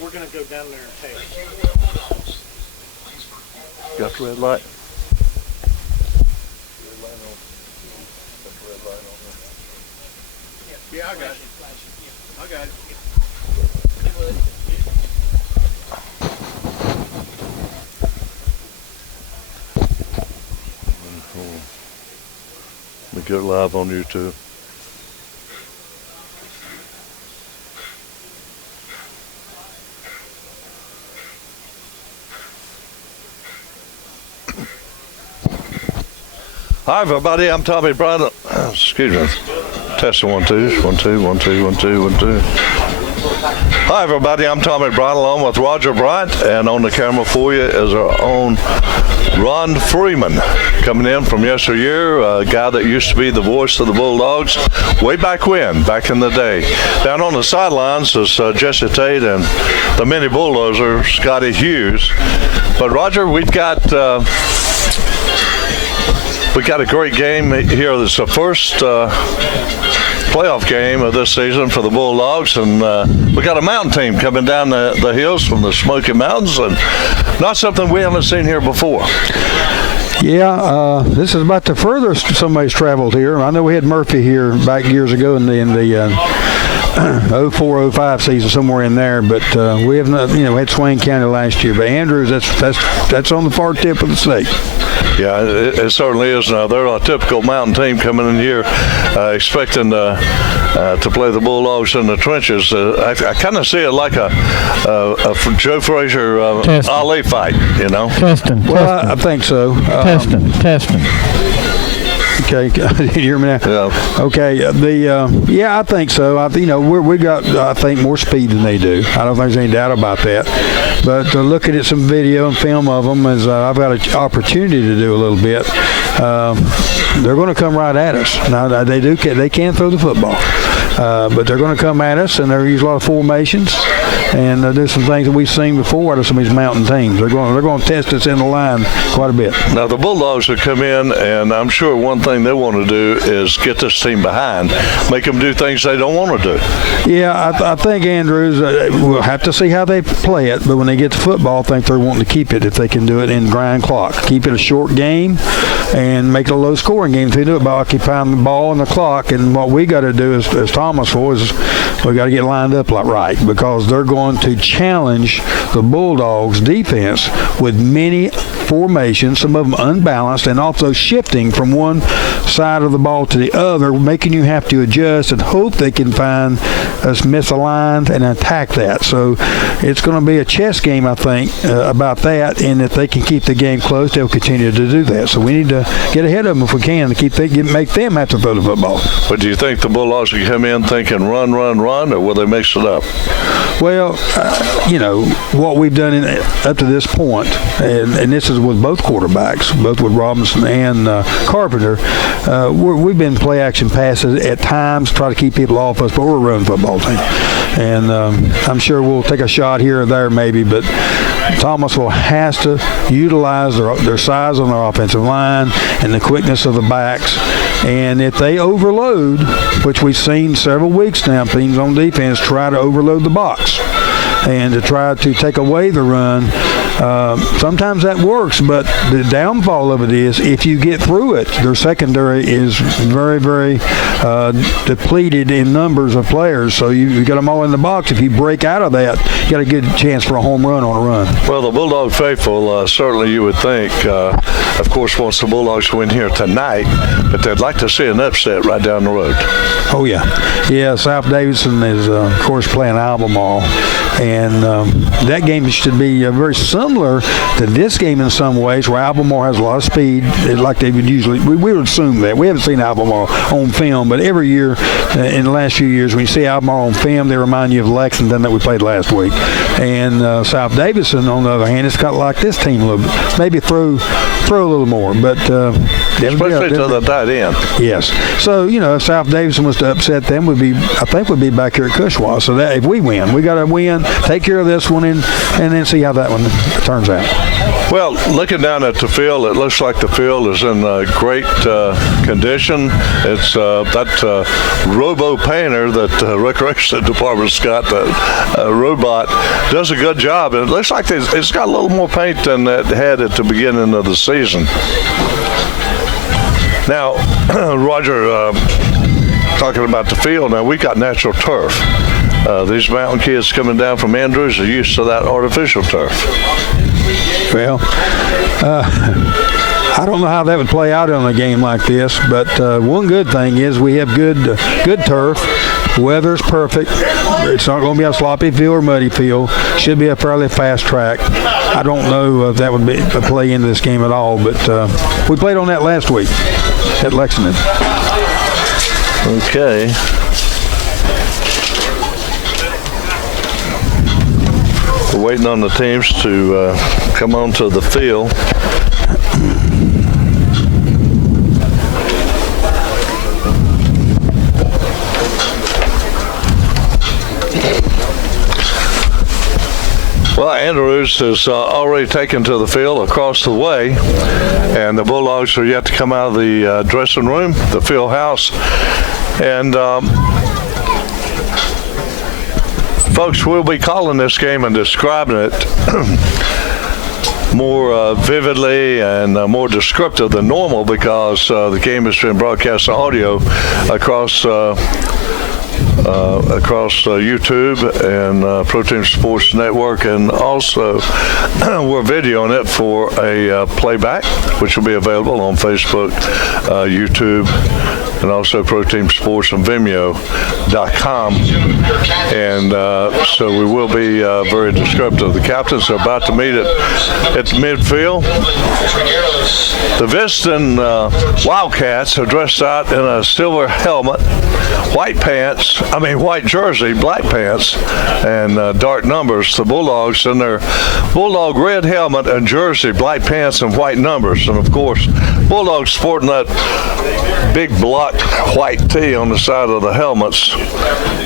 We're going to go down there and take. Got the red light? Yeah, I got it. I got it. We get live on YouTube. Hi everybody, I'm Tommy Bryant. Excuse me. Testing 1 2 1 2 1 2 1 2 1 2. Hi everybody, I'm Tommy Bryant along with Roger Bryant, and on the camera for you is our own Ron Freeman, coming in from yesteryear, a guy that used to be the voice of the Bulldogs way back when, back in the day. Down on the sidelines is Jesse Tate and the mini bulldozer, Scotty Hughes. But Roger, we've got a great game here. It's the first playoff game of this season for the Bulldogs, and we got a mountain team coming down the hills from the Smoky Mountains, and not something we haven't seen here before. Yeah, this is about the furthest somebody's traveled here. I know we had Murphy here back years ago in the 04-05 season, somewhere in there, but we have not, we had Swain County last year. But Andrews, that's on the far tip of the state. Yeah, it certainly is. Now they're a typical mountain team coming in here, expecting to play the Bulldogs in the trenches. I kind of see it like a Joe Frazier Ali fight, Testing. Well, I think so. Testing. Okay, you hear me now? Yeah. Okay, I think so. We got, I think, more speed than they do. I don't think there's any doubt about that. But looking at some video and film of them, as I've got an opportunity to do a little bit, they're going to come right at us. Now they can throw the football, but they're going to come at us, and they're use a lot of formations, and do some things that we've seen before out of some of these mountain teams. They're going to test us in the line quite a bit. Now the Bulldogs will come in, and I'm sure one thing they want to do is get this team behind, make them do things they don't want to do. Yeah, I think Andrews, we'll have to see how they play it, but when they get to football, I think they're wanting to keep it if they can do it in grind clock. Keep it a short game and make it a low-scoring game. If they do it by occupying the ball and the clock, and what we got to do as Thomasville is we got to get lined up right, because they're going to challenge the Bulldogs' defense with many formations, some of them unbalanced, and also shifting from one side of the ball to the other, making you have to adjust and hope they can find us misaligned and attack that. So it's going to be a chess game, I think, about that, and if they can keep the game close, they'll continue to do that. So we need to get ahead of them if we can to make them have to throw the football. But do you think the Bulldogs will come in thinking run, or will they mix it up? Well, what we've done up to this point, and this is with both quarterbacks, both with Robinson and Carpenter, we've been play action passes at times, try to keep people off us, but we're a run football team. And I'm sure we'll take a shot here or there maybe, but Thomasville has to utilize their size on their offensive line and the quickness of the backs. And if they overload, which we've seen several weeks now, teams on defense try to overload the box and to try to take away the run. Sometimes that works, but the downfall of it is if you get through it, their secondary is very, very depleted in numbers of players. So you got them all in the box. If you break out of that, you got a good chance for a home run on a run. Well, the Bulldog faithful, certainly you would think, of course, wants the Bulldogs to win here tonight, but they'd like to see an upset right down the road. Oh, yeah. Yeah, South Davidson is, of course, playing Albemarle. And that game should be very similar similar to this game in some ways, where Albemarle has a lot of speed, like they would usually. We would assume that. We haven't seen Albemarle on film, but every year in the last few years, when you see Albemarle on film, they remind you of Lexington that we played last week. And South Davidson, on the other hand, it's got like this team a little bit. Maybe throw a little more, but especially to the tight end. Yes. So if South Davidson was to upset them, we'd be back here at Cushwa. So that if we win, we got to win, take care of this one, and then see how that one turns out. Well, looking down at the field, it looks like the field is in great condition. It's that robo painter that Recreation Department's got, that robot, does a good job. And it looks like it's got a little more paint than it had at the beginning of the season. Now, Roger, talking about the field, now we got natural turf. These mountain kids coming down from Andrews are used to that artificial turf. Well, I don't know how that would play out on a game like this, but one good thing is we have good turf. Weather's perfect. It's not going to be a sloppy field or muddy field. Should be a fairly fast track. I don't know if that would be a play into this game at all, but we played on that last week at Lexington. Okay. We're waiting on the teams to come onto the field. Well, Andrews has already taken to the field across the way, and the Bulldogs are yet to come out of the dressing room, the field house. And folks, we'll be calling this game and describing it more vividly and more descriptive than normal, because the game has been broadcast audio across YouTube and Pro Team Sports Network, and also we're videoing it for a playback, which will be available on Facebook, YouTube, and also Pro Team Sports and Vimeo.com. And so we will be very descriptive. The captains are about to meet at midfield. The Viston Wildcats are dressed out in a silver helmet, white jersey, black pants, and dark numbers. The Bulldogs in their Bulldog red helmet and jersey, black pants, and white numbers. And of course, Bulldogs sporting that big block white tee on the side of the helmets.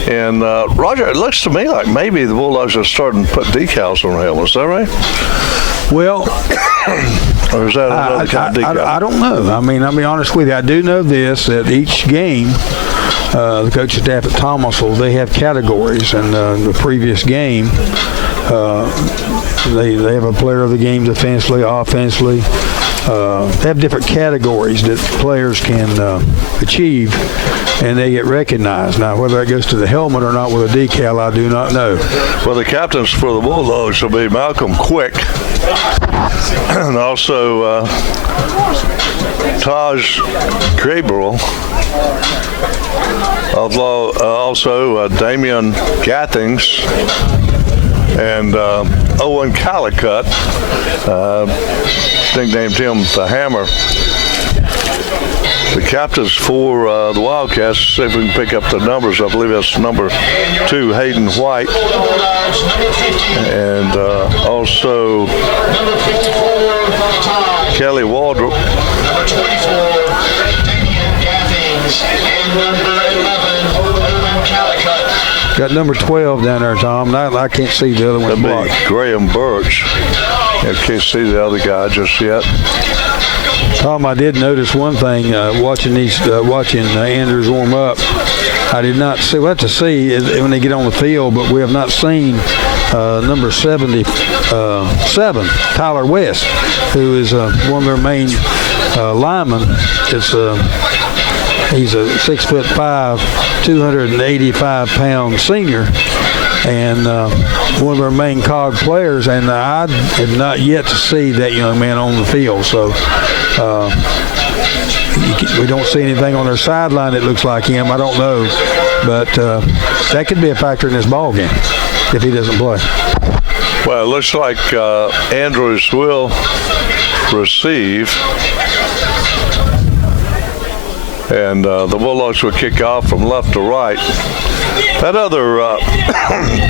And Roger, it looks to me like maybe the Bulldogs are starting to put decals on the helmets. Is that right? Well, or is that another kind of decal? I don't know. I mean, I'll be honest with you. I do know this, that each game, the coaching staff at Thomasville, they have categories. And the previous game, they have a player of the game defensively, offensively. They have different categories that players can achieve, and they get recognized. Now, whether that goes to the helmet or not with a decal, I do not know. Well, the captains for the Bulldogs will be Malcolm Quick and also Taj Gabriel, also Damian Gathings, and Owen Calicut, nicknamed him the Hammer. The captains for the Wildcats, see if we can pick up the numbers. I believe that's number 2, Hayden White, and also Kelly Waldrop. Number 24, Damian Gathings, and number 11, Owen Calicut. Got number 12 down there, Tom. I can't see the other one blocked. Graham Birch. I can't see the other guy just yet. Tom, I did notice one thing watching Andrews warm up. I did not see. We'll have to see when they get on the field, but we have not seen number 77, Tyler West, who is one of their main linemen. He's a 6'5", 285-pound senior, and one of our main cog players, and I have not yet to see that young man on the field. So we don't see anything on their sideline that looks like him. I don't know, but that could be a factor in this ball game if he doesn't play. Well, it looks like Andrews will receive. And the Bulldogs will kick off from left to right. That other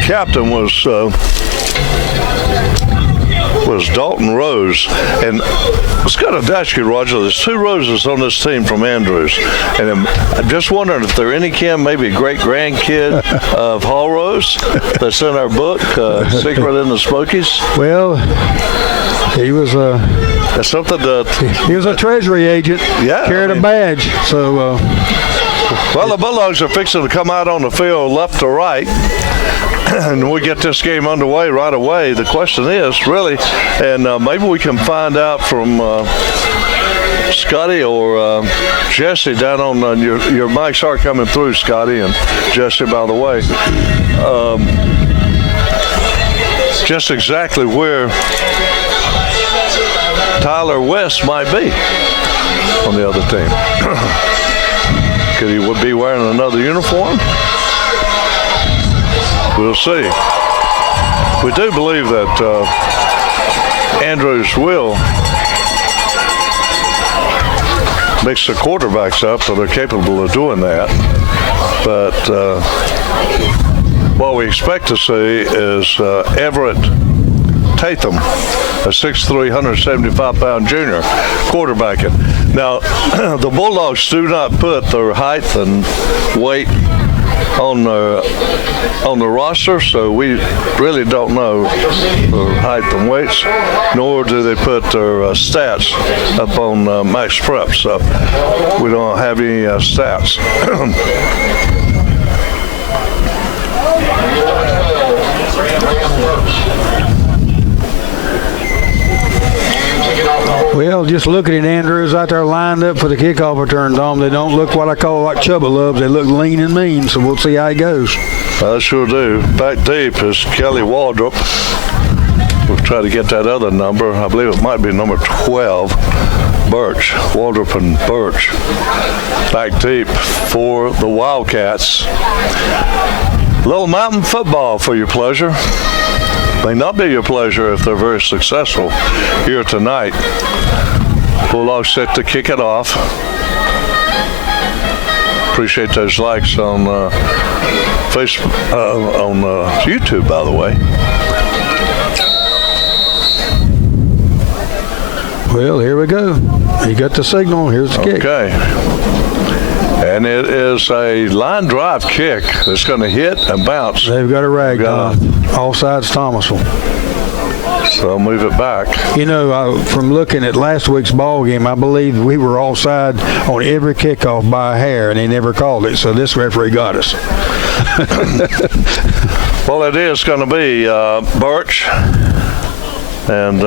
captain was Dalton Rose. And I was going to ask you, Roger, there's 2 Roses on this team from Andrews. And I'm just wondering if there any maybe great-grandkid of Hall Rose that's in our book, Secret in the Smokies. Well, he was That's something that... He was a treasury agent. Yeah. Carried a badge. So... well, the Bulldogs are fixing to come out on the field left to right, and we get this game underway right away. The question is, really, and maybe we can find out from Scotty or Jesse down on your mics are coming through, Scotty and Jesse, by the way. Just exactly where Tyler West might be on the other team. Could he be wearing another uniform? We'll see. We do believe that Andrews will mix the quarterbacks up, so they're capable of doing that. But what we expect to see is Everett Tatham, a 6'3", 175-pound junior, quarterbacking. Now, the Bulldogs do not put their height and weight on the roster, so we really don't know their height and weights, nor do they put their stats up on Max Prep. So we don't have any stats. Well, just looking at Andrews out there lined up for the kickoff return, Tom, they don't look what I call like Chubba Loves. They look lean and mean, so we'll see how it goes. I sure do. Back deep is Kelly Waldrop. We'll try to get that other number. I believe it might be number 12, Birch. Waldrop and Birch. Back deep for the Wildcats. Little mountain football for your pleasure. May not be your pleasure if they're very successful here tonight. Bulldogs set to kick it off. Appreciate those likes on Facebook, on YouTube, by the way. Well, here we go. You got the signal. Here's the kick. Okay. And it is a line drive kick that's going to hit and bounce. They've got a rag all sides Thomasville. So I'll move it back. You know, from looking at last week's ball game, I believe we were offside on every kickoff by a hair, and they never called it. So this referee got us. Well, it is going to be Birch and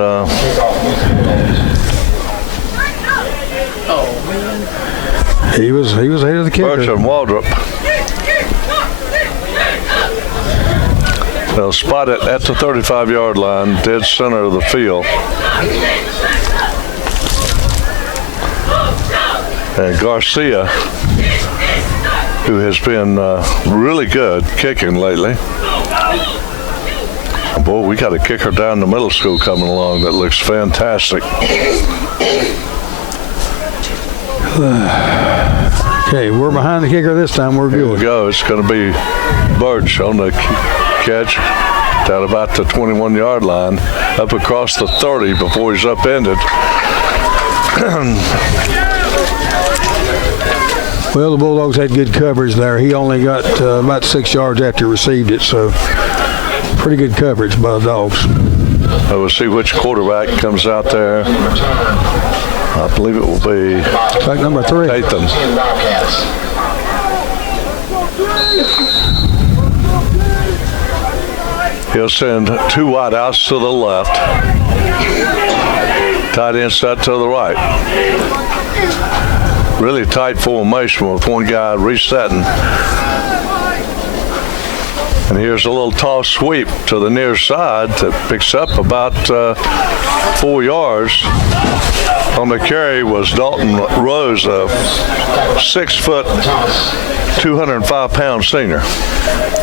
he was ahead of the kicker. Birch and Waldrop. They'll spot it at the 35-yard line, dead center of the field. And Garcia, who has been really good kicking lately. And boy, we got a kicker down the middle school coming along that looks fantastic. Okay, we're behind the kicker this time. We're good. Here we go. It's going to be Birch on the catch down about the 21-yard line, up across the 30 before he's upended. Well, the Bulldogs had good coverage there. He only got about 6 yards after he received it, so pretty good coverage by the Dogs. We'll see which quarterback comes out there. I believe it will be back number 3. Tatham. He'll send 2 wideouts to the left. Tight end set to the right. Really tight formation with one guy resetting. And here's a little toss sweep to the near side that picks up about 4 yards On the carry was Dalton Rose, a 6 foot, 205-pound senior.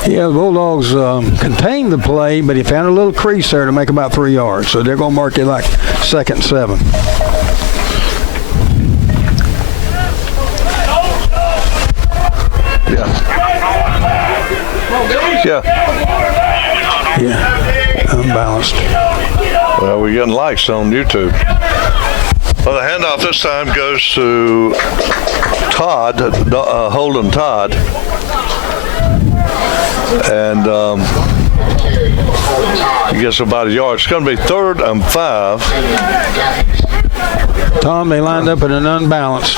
Yeah, the Bulldogs contained the play, but he found a little crease there to make about 3 yards. So they're going to mark it like 2nd and 7. Yeah, unbalanced. Well, we're getting likes on YouTube. Well, the handoff this time goes to Todd, Holden Todd. And he gets about a yard. It's going to be 3rd and 5. Tom, they lined up in an unbalanced.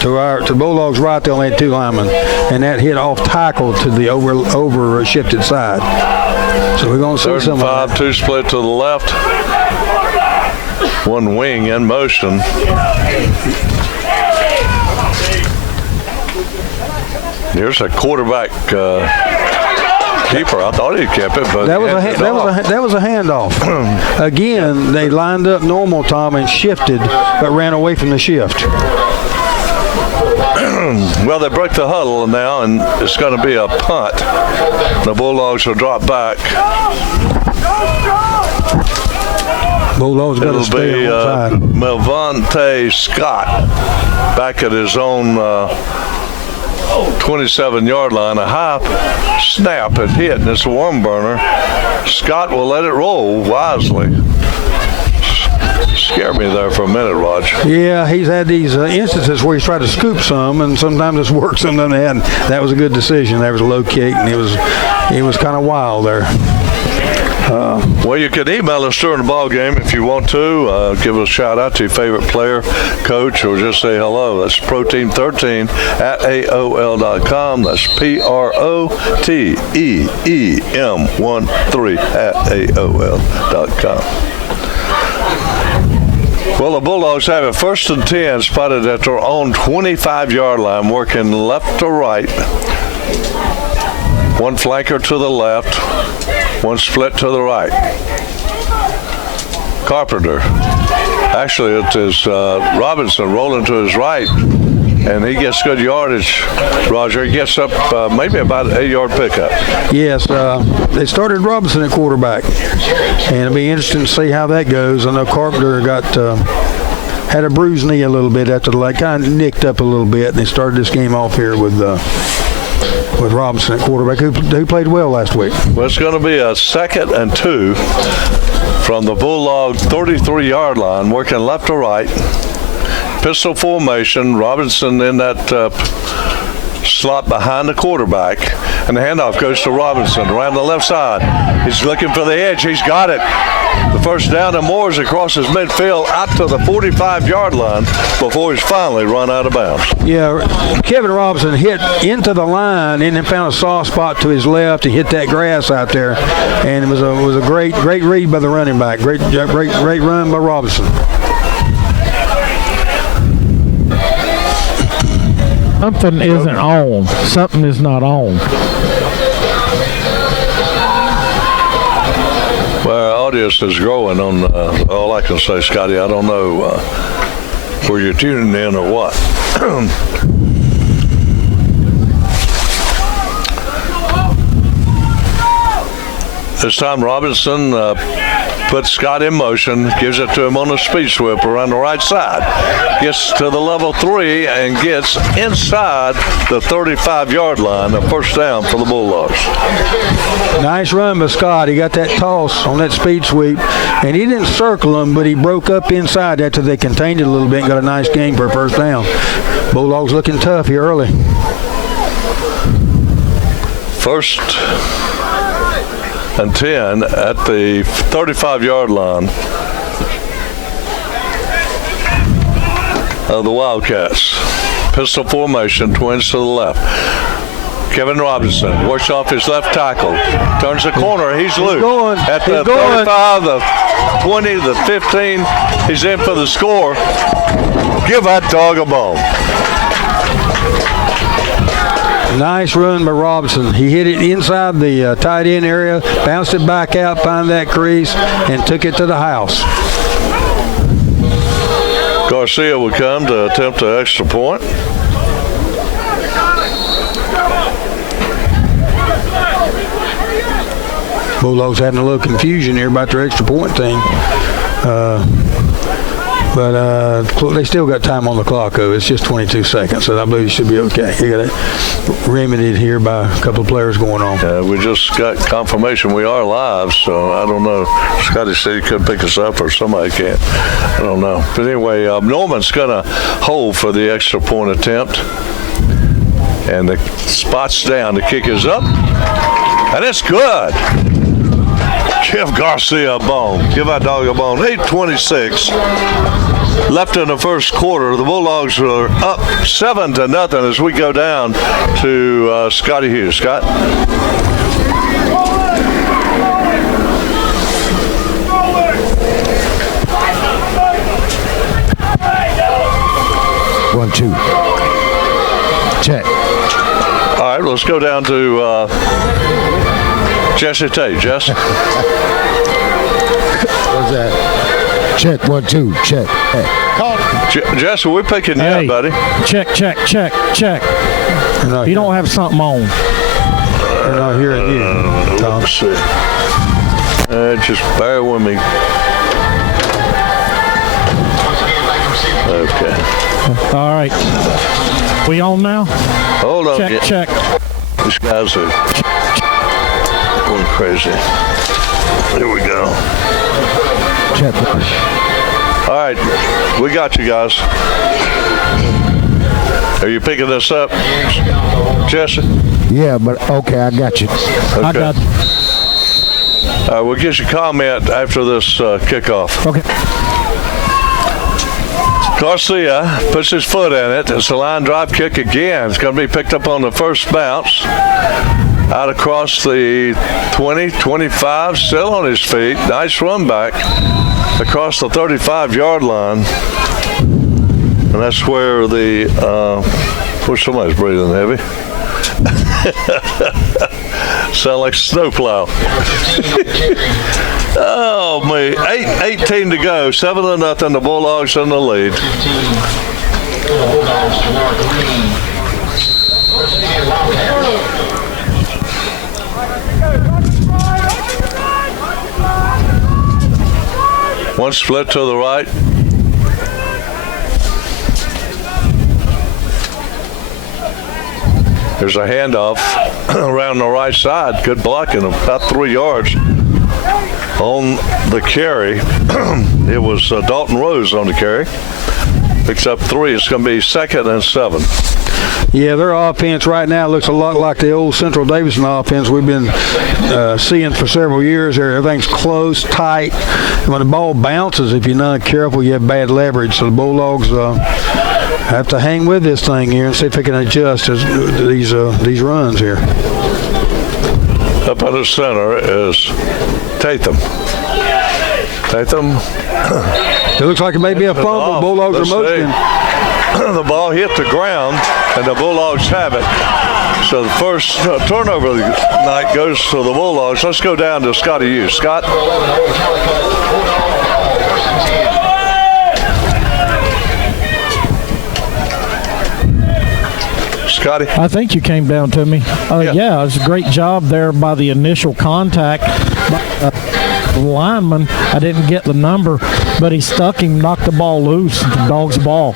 To Bulldogs' right, they only had 2 linemen, and that hit off tackle to the over shifted side. So we're going to see 3rd some and 5, of that. 2 split to the left. 1 wing in motion. Here's a quarterback keeper. I thought he kept it, but that was a handoff. Again, they lined up normal, Tom, and shifted, but ran away from the shift. Well, they break the huddle now, and it's going to be a punt. The Bulldogs will drop back. Bulldogs got to stay on one side. Melvante Scott back at his own 27-yard line. A high snap and hit, and it's a worm burner. Scott will let it roll wisely. Scared me there for a minute, Raj. Yeah, he's had these instances where he's tried to scoop some, and sometimes it's worked, sometimes it hadn't. That was a good decision. There was a low kick, and it was kind of wild there. Well, you can email us during the ball game if you want to. Give us a shout out to your favorite player, coach, or just say hello. That's proteam13@aol.com. That's PROTEEM13@aol.com. Well, the Bulldogs have it 1st and 10, spotted at their own 25-yard line, working left to right. 1 flanker to the left, 1 split to the right. Carpenter. Actually, it is Robinson rolling to his right, and he gets good yardage. Roger, he gets up maybe about an 8-yard pickup. Yes, they started Robinson at quarterback, and it'll be interesting to see how that goes. I know Carpenter had a bruised knee a little bit after the leg, kind of nicked up a little bit, and they started this game off here with Robinson at quarterback, who played well last week. Well, it's going to be a 2nd and 2 from the Bulldog 33-yard line, working left to right. Pistol formation. Robinson in that slot behind the quarterback, and the handoff goes to Robinson around the left side. He's looking for the edge. He's got it. The first down to Moores across his midfield out to the 45-yard line before he's finally run out of bounds. Yeah, Kevin Robinson hit into the line and then found a soft spot to his left. He hit that grass out there, and it was a great read by the running back. Great run by Robinson. Something isn't on. Something is not on. Well, audience is growing on all I can say, Scotty. I don't know where you're tuning in or what. This time Robinson puts Scott in motion, gives it to him on a speed sweep around the right side. Gets to the level 3 and gets inside the 35-yard line, a first down for the Bulldogs. Nice run by Scott. He got that toss on that speed sweep, and he didn't circle him, but he broke up inside after they contained it a little bit and got a nice gain for a first down. Bulldogs looking tough here early. 1st and 10 at the 35-yard line of the Wildcats. Pistol formation, twins to the left. Kevin Robinson works off his left tackle, turns the corner, he's loose. At the 35, the 20, the 15, he's in for the score. Give that dog a bone. Nice run by Robinson. He hit it inside the tight end area, bounced it back out, found that crease, and took it to the house. Garcia will come to attempt the extra point. Bulldogs having a little confusion here about their extra point thing. But they still got time on the clock, though. It's just 22 seconds, so I believe it should be okay. You got it remedied here by a couple of players going on. We just got confirmation we are live, so I don't know. Scotty said he couldn't pick us up or somebody can't. I don't know. But anyway, Norman's going to hold for the extra point attempt. And the spot's down. The kick is up. And it's good. Give Garcia a bone. Give that dog a bone. 8:26 left in the first quarter. The Bulldogs are up 7-0 as we go down to Scotty Hughes. Scott? One, two. Check. All right, let's go down to Jesse Tate. Jess? What's that? Check, 1, 2, check. Hey. Jess, are we picking you up, buddy? Check. You don't have something on. They're not hearing you, Tom. Let's see. Just bear with me. Okay. All right. We on now? Hold on. Check. These guys are going crazy. Here we go. Check. All right, we got you guys. Are you picking this up, Jesse? Yeah, but okay, I got you. Okay. I got All right, we'll get your comment after this kickoff. Okay. Garcia puts his foot in it. It's a line drive kick again. It's going to be picked up on the first bounce. Out across the 20, 25, still on his feet. Nice run back across the 35-yard line. And that's where somebody's breathing heavy. Sound like a snowplow. Oh, me. 8:18 to go. 7-0. The Bulldogs in the lead. One split to the right. There's a handoff around the right side. Good blocking, about 3 yards on the carry. It was Dalton Rose on the carry. Picks up 3. It's going to be 2nd and 7. Yeah, their offense right now looks a lot like the old Central Davidson offense we've been seeing for several years. Everything's close, tight. And when the ball bounces, if you're not careful, you have bad leverage. So the Bulldogs have to hang with this thing here and see if they can adjust these runs here. Up at the center is Tatham. It looks like it may be a fumble. Bulldogs are motioning. The ball hit the ground, and the Bulldogs have it. So the first turnover of the night goes to the Bulldogs. Let's go down to Scotty Hughes. Scott? Scotty? I think you came down to me. Yeah, it was a great job there by the initial contact. The lineman, I didn't get the number, but he stuck him, knocked the ball loose. The Dog's ball.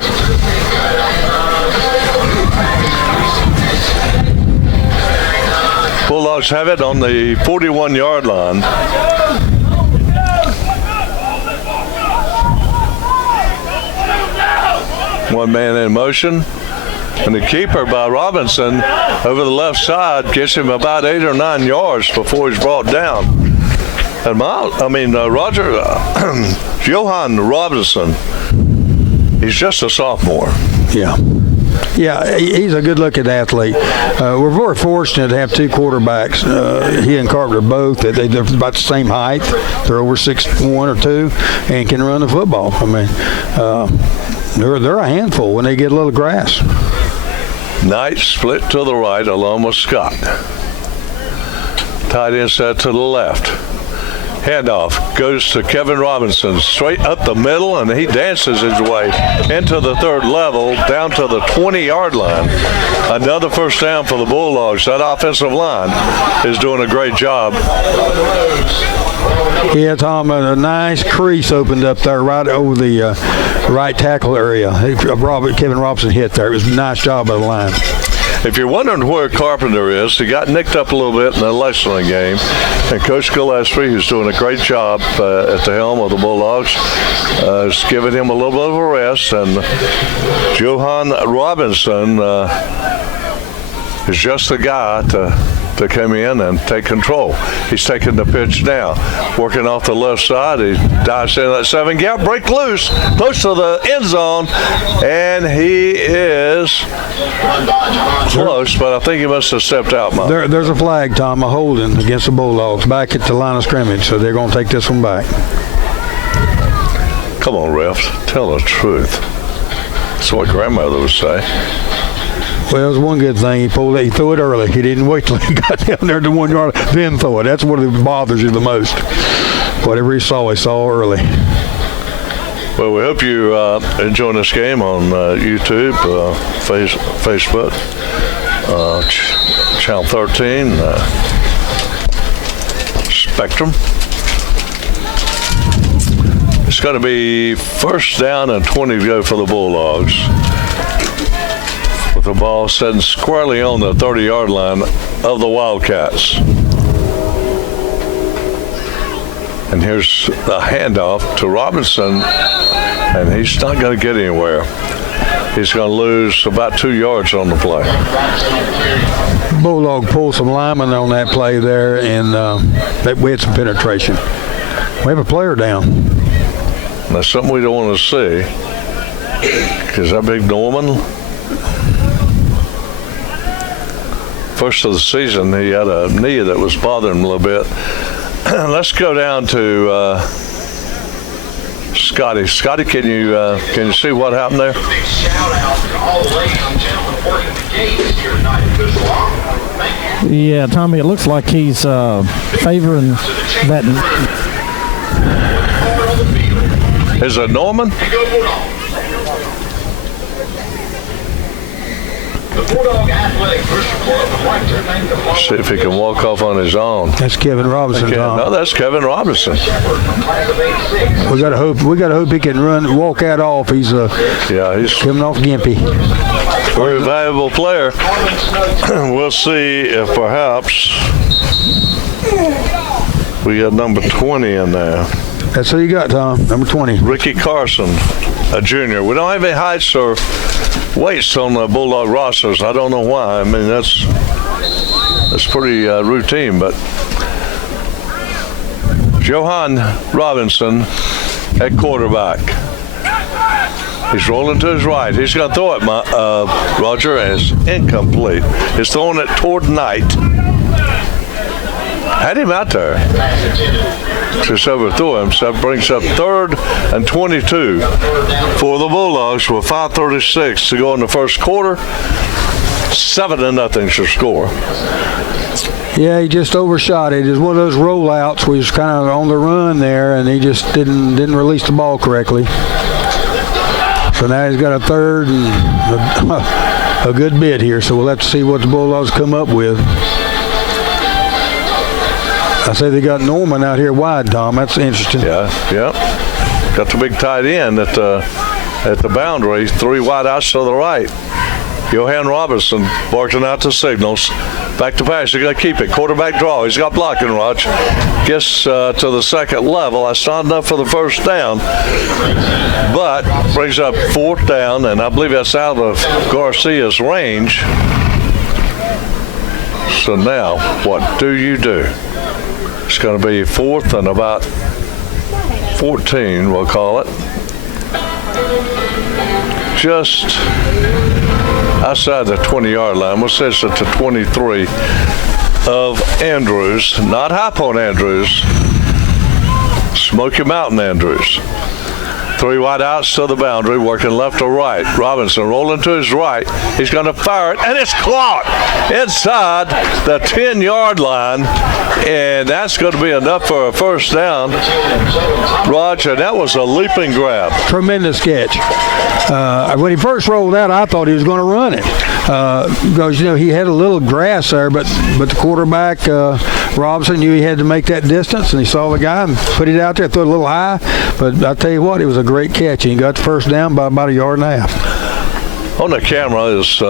Bulldogs have it on the 41-yard line. One man in motion. And the keeper by Robinson over the left side gets him about 8 or 9 yards before he's brought down. And Johan Robinson, he's just a sophomore. Yeah, he's a good-looking athlete. We're very fortunate to have 2 quarterbacks. He and Carpenter both. They're about the same height. They're over 6'1" or 2" and can run the football. I mean, they're a handful when they get a little grass. Knight split to the right along with Scott. Tight end set to the left. Handoff goes to Kevin Robinson, straight up the middle, and he dances his way into the third level, down to the 20-yard line. Another first down for the Bulldogs. That offensive line is doing a great job. Yeah, Tom, a nice crease opened up there right over the right tackle area. Kevin Robinson hit there. It was a nice job by the line. If you're wondering where Carpenter is, he got nicked up a little bit in the Lexington game. And Coach Gillespie, who's doing a great job at the helm of the Bulldogs, is giving him a little bit of a rest. And Johan Robinson is just the guy to come in and take control. He's taking the pitch now. Working off the left side. He dives in that 7-gap. Break loose. Close to the end zone. And he is close, but I think he must have stepped out, Mike. There's a flag, Tom, a holding against the Bulldogs back at the line of scrimmage, so they're going to take this one back. Come on, refs. Tell the truth. That's what grandmother would say. Well, it was one good thing. He threw it early. He didn't wait till he got down there to 1 yard, then throw it. That's what bothers you the most. Whatever he saw early. Well, we hope you enjoying this game on YouTube, Facebook, Channel 13, Spectrum. It's going to be first down and 20 to go for the Bulldogs. With the ball sitting squarely on the 30-yard line of the Wildcats. And here's the handoff to Robinson, and he's not going to get anywhere. He's going to lose about 2 yards on the play. Bulldog pulled some linemen on that play there, and we had some penetration. We have a player down. That's something we don't want to see, because that big Norman, first of the season, he had a knee that was bothering him a little bit. Let's go down to Scotty. Scotty, can you see what happened there? Big shout out to all the ladies and gentlemen working the gates here tonight. Good luck. Thank you. Yeah, Tommy, it looks like he's favoring that. Is it Norman? The Bulldog Athletic Booster Club would like to thank the following. See if he can walk off on his own. That's Kevin Robinson, Tom. No, that's Kevin Robinson. Class of 86. We gotta hope he can walk that off. He's He's coming off gimpy. a very valuable player. We'll see if perhaps we got number 20 in there. That's who you got, Tom. Number 20. Ricky Carson, a junior. We don't have any heights or weights on the Bulldog rosters. I don't know why. I mean, that's pretty routine, but Johan Robinson at quarterback. He's rolling to his right. He's going to throw it, Roger, and it's incomplete. He's throwing it toward Knight. Had him out there. Just overthrew him. So that brings up 3rd and 22 for the Bulldogs with 5:36 to go in the first quarter. 7-0 your score. Yeah, he just overshot it. It was one of those rollouts where he was kind of on the run there, and he just didn't release the ball correctly. So now he's got a 3rd and a good bit here. So we'll have to see what the Bulldogs come up with. I say they got Norman out here wide, Tom. That's interesting. Yeah. Got the big tight end at the boundary. 3 wide outs to the right. Johan Robinson barking out the signals. Back to pass. He's going to keep it. Quarterback draw. He's got blocking, Raj. Gets to the second level. That's not enough for the first down. But brings up 4th down, and I believe that's out of Garcia's range. So now, what do you do? It's going to be 4th and about 14, we'll call it. Just outside the 20-yard line. We'll say it's at the 23 of Andrews, not High Point Andrews, Smoky Mountain Andrews. 3 wide outs to the boundary, working left to right. Robinson rolling to his right. He's going to fire it, and it's caught inside the 10-yard line, and that's going to be enough for a first down. Roger, that was a leaping grab. Tremendous catch. When he first rolled out, I thought he was going to run it because, he had a little grass there, but the quarterback, Robinson, knew he had to make that distance, and he saw the guy and put it out there, threw it a little high. But I tell you what, it was a great catch. He got the first down by about 1.5 yards. On the camera is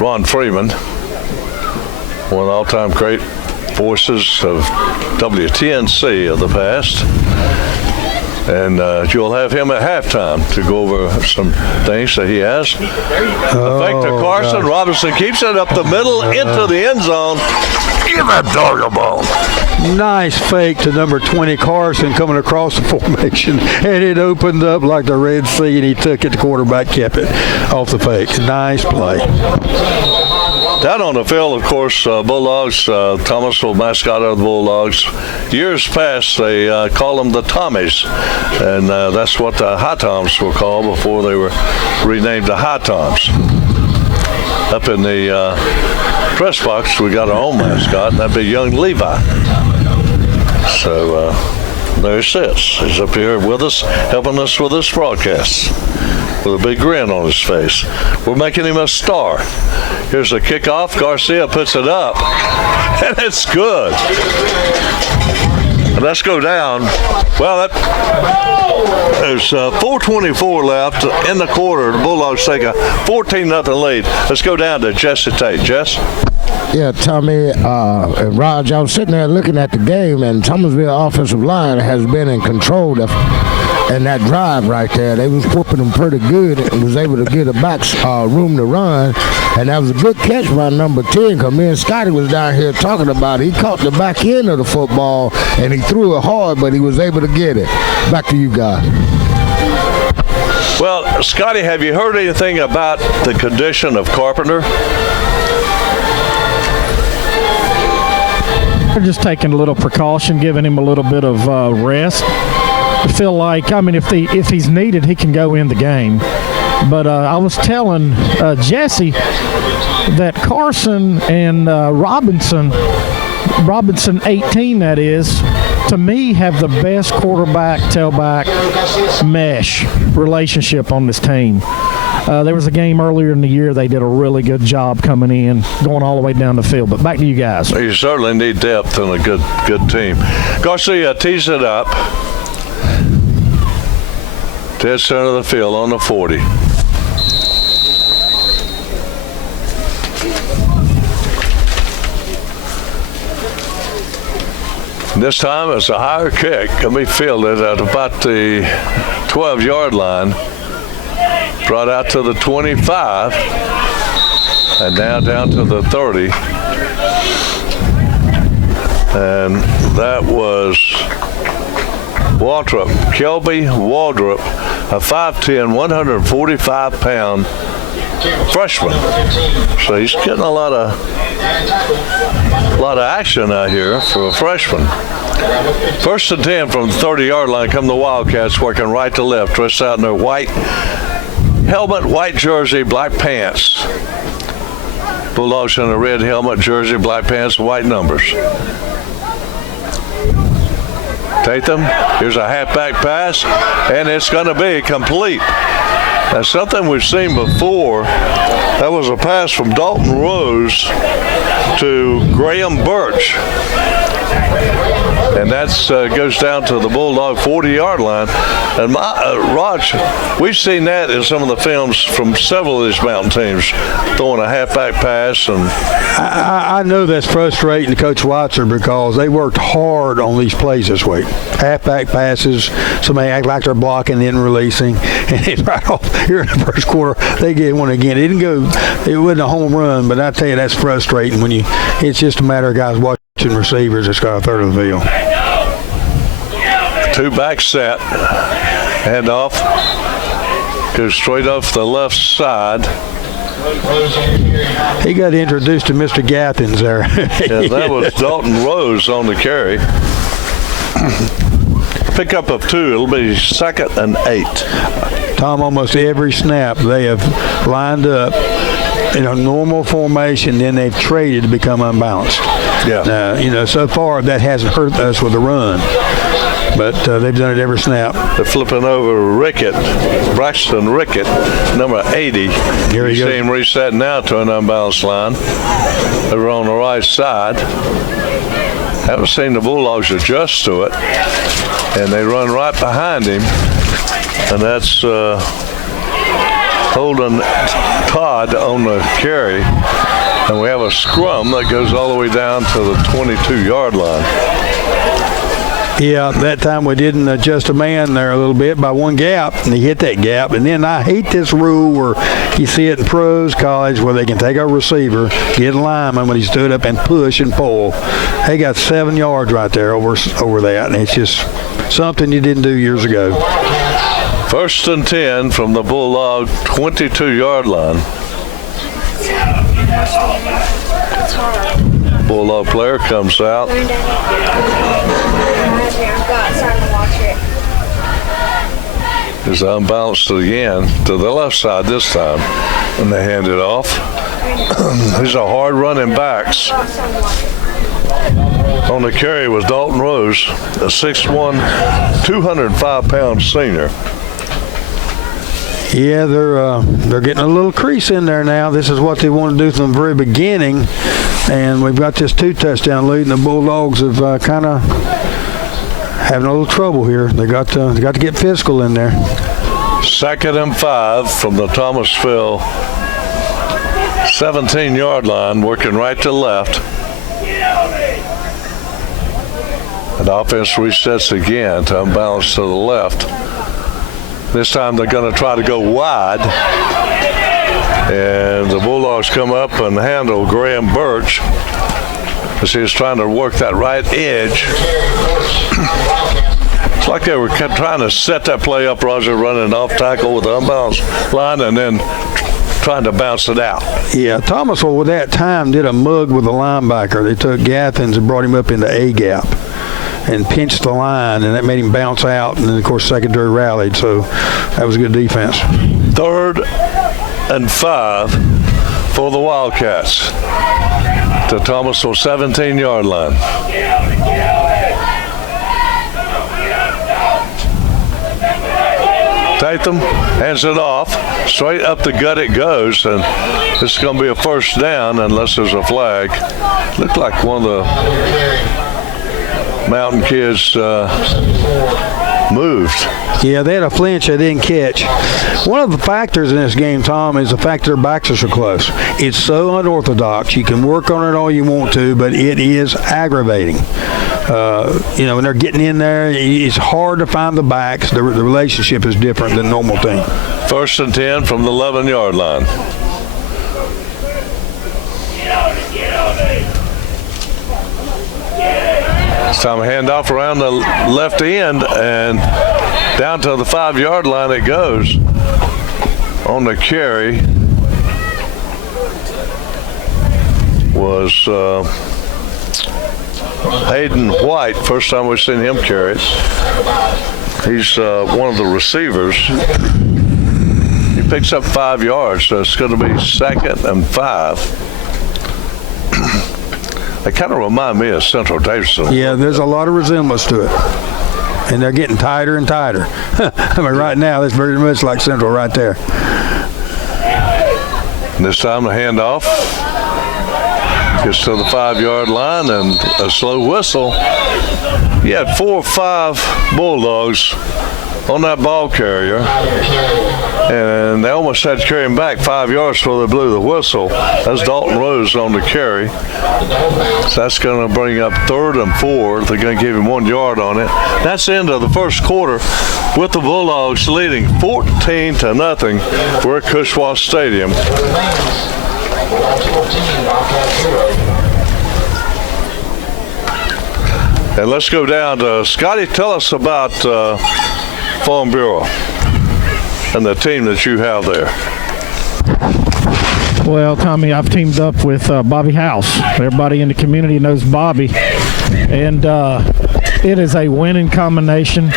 Ron Freeman, one of the all-time great voices of WTNC of the past. And you'll have him at halftime to go over some things that he has. The fake to Carson. Gosh. Robinson keeps it up the middle into the end zone. Give that dog a ball. Nice fake to number 20 Carson coming across the formation, and it opened up like the Red Sea, and he took it. The quarterback kept it off the fake. Nice play. Down on the field, of course, Bulldogs, Thomasville mascot of the Bulldogs. Years past, they call them the Tommies, and that's what the High Toms were called before they were renamed the High Toms. Up in the press box, we got our own mascot, and that'd be young Levi. So there he sits. He's up here with us, helping us with this broadcast, with a big grin on his face. We're making him a star. Here's a kickoff. Garcia puts it up, and it's good. And let's go down. Well, there's 4:24 left in the quarter. The Bulldogs take a 14-0 lead. Let's go down to Jesse Tate. Jess? Yeah, Tommy and Raj, I was sitting there looking at the game, and Thomasville offensive line has been in control and that drive right there. They was whooping them pretty good and was able to get the backs room to run. And that was a good catch by number 10, because me and Scotty was down here talking about it. He caught the back end of the football, and he threw it hard, but he was able to get it. Back to you guys. Well, Scotty, have you heard anything about the condition of Carpenter? They're just taking a little precaution, giving him a little bit of rest. I feel like, if he's needed, he can go in the game. But I was telling Jesse that Carson and Robinson 18 that is, to me, have the best quarterback-tailback mesh relationship on this team. There was a game earlier in the year they did a really good job coming in, going all the way down the field. But back to you guys. You certainly need depth in a good team. Garcia tees it up. Dead center of the field on the 40. This time it's a higher kick. Can be fielded at about the 12-yard line. Brought out to the 25. And now down to the 30. And that was Waldrop, Kelby Waldrop, a 5'10", 145-pound freshman. So he's getting a lot of action out here for a freshman. First and 10 from the 30-yard line come the Wildcats, working right to left, dressed out in their white helmet, white jersey, black pants. Bulldogs in a red helmet, jersey, black pants, white numbers. Tatum, here's a halfback pass, and it's going to be complete. That's something we've seen before. That was a pass from Dalton Rose to Graham Birch. And that goes down to the Bulldog 40-yard line. And Raj, we've seen that in some of the films from several of these mountain teams, throwing a halfback pass. And I know that's frustrating to Coach Watson because they worked hard on these plays this week. Halfback passes, somebody act like they're blocking and releasing, and it's right off here in the first quarter. They get one again. It wasn't a home run, but I tell you that's frustrating when it's just a matter of guys watching receivers that's got a third of the field. Two back set. Handoff. Goes straight off the left side. He got introduced to Mr. Gathins there. Yeah, that was Dalton Rose on the carry. pickup of 2, it'll be 2nd and 8. Tom, almost every snap they have lined up in a normal formation, then they've traded to become unbalanced. Yeah. So far that hasn't hurt us with the run, but they've done it every snap. They're flipping over Braxton Rickett, number 80. Here he you goes. see him reset now to an unbalanced line. They were on the right side. Haven't seen the Bulldogs adjust to it, and they run right behind him, and that's Holden Todd on the carry, and we have a scrum that goes all the way down to the 22-yard line. Yeah, that time we didn't adjust a man there a little bit by one gap, and he hit that gap. And then I hate this rule where you see it in pros, college, where they can take a receiver, get a lineman when he stood up and push and pull. They got 7 yards right there over that, and it's just something you didn't do years ago. 1st and 10 from the Bulldog 22-yard line. Bulldog player comes out. Is unbalanced again to the left side this time, and they hand it off. These are hard running backs. On the carry was Dalton Rose, a 6'1", 205-pound senior. Yeah, they're getting a little crease in there now. This is what they want to do from the very beginning, and we've got this 2-touchdown lead, and the Bulldogs have kind of having a little trouble here. They got to get physical in there. 2nd and 5 from the Thomasville 17-yard line, working right to left. And offense resets again to unbalance to the left. This time they're going to try to go wide. And the Bulldogs come up and handle Graham Birch as he was trying to work that right edge. It's like they were trying to set that play up, Roger, running off tackle with the unbalanced line and then trying to bounce it out. Yeah, Thomasville with that time did a mug with the linebacker. They took Gathens and brought him up into A gap and pinched the line, and that made him bounce out, and then, of course, secondary rallied, so that was a good defense. 3rd and 5 for the Wildcats to Thomasville 17-yard line. Tatham hands it off. Straight up the gut it goes, and this is going to be a 1st down unless there's a flag. Looked like one of the Mountain kids moved. Yeah, they had a flinch they didn't catch. One of the factors in this game, Tom, is the fact their backs are so close. It's so unorthodox. You can work on it all you want to, but it is aggravating. When they're getting in there, it's hard to find the backs. The relationship is different than normal team. 1st and 10 from the 11-yard line. It's time to hand off around the left end and down to the 5-yard line it goes. On the carry was Hayden White. First time we've seen him carry it. He's one of the receivers. He picks up 5 yards, so it's going to be 2nd and 5. They kind of remind me of Central Davidson. Yeah, there's a lot of resemblance to it. And they're getting tighter and tighter. I mean, right now, that's very much like Central right there. And this time the handoff gets to the 5-yard line and a slow whistle. You had 4 or 5 Bulldogs on that ball carrier, and they almost had to carry him back 5 yards before they blew the whistle. That's Dalton Rose on the carry. So that's going to bring up 3rd and 4. They're going to give him 1 yard on it. That's the end of the first quarter with the Bulldogs leading 14-0. We're at Cushwa Stadium. And let's go down to Scotty. Tell us about Farm Bureau and the team that you have there. Well, Tommy, I've teamed up with Bobby House. Everybody in the community knows Bobby. And it is a winning combination.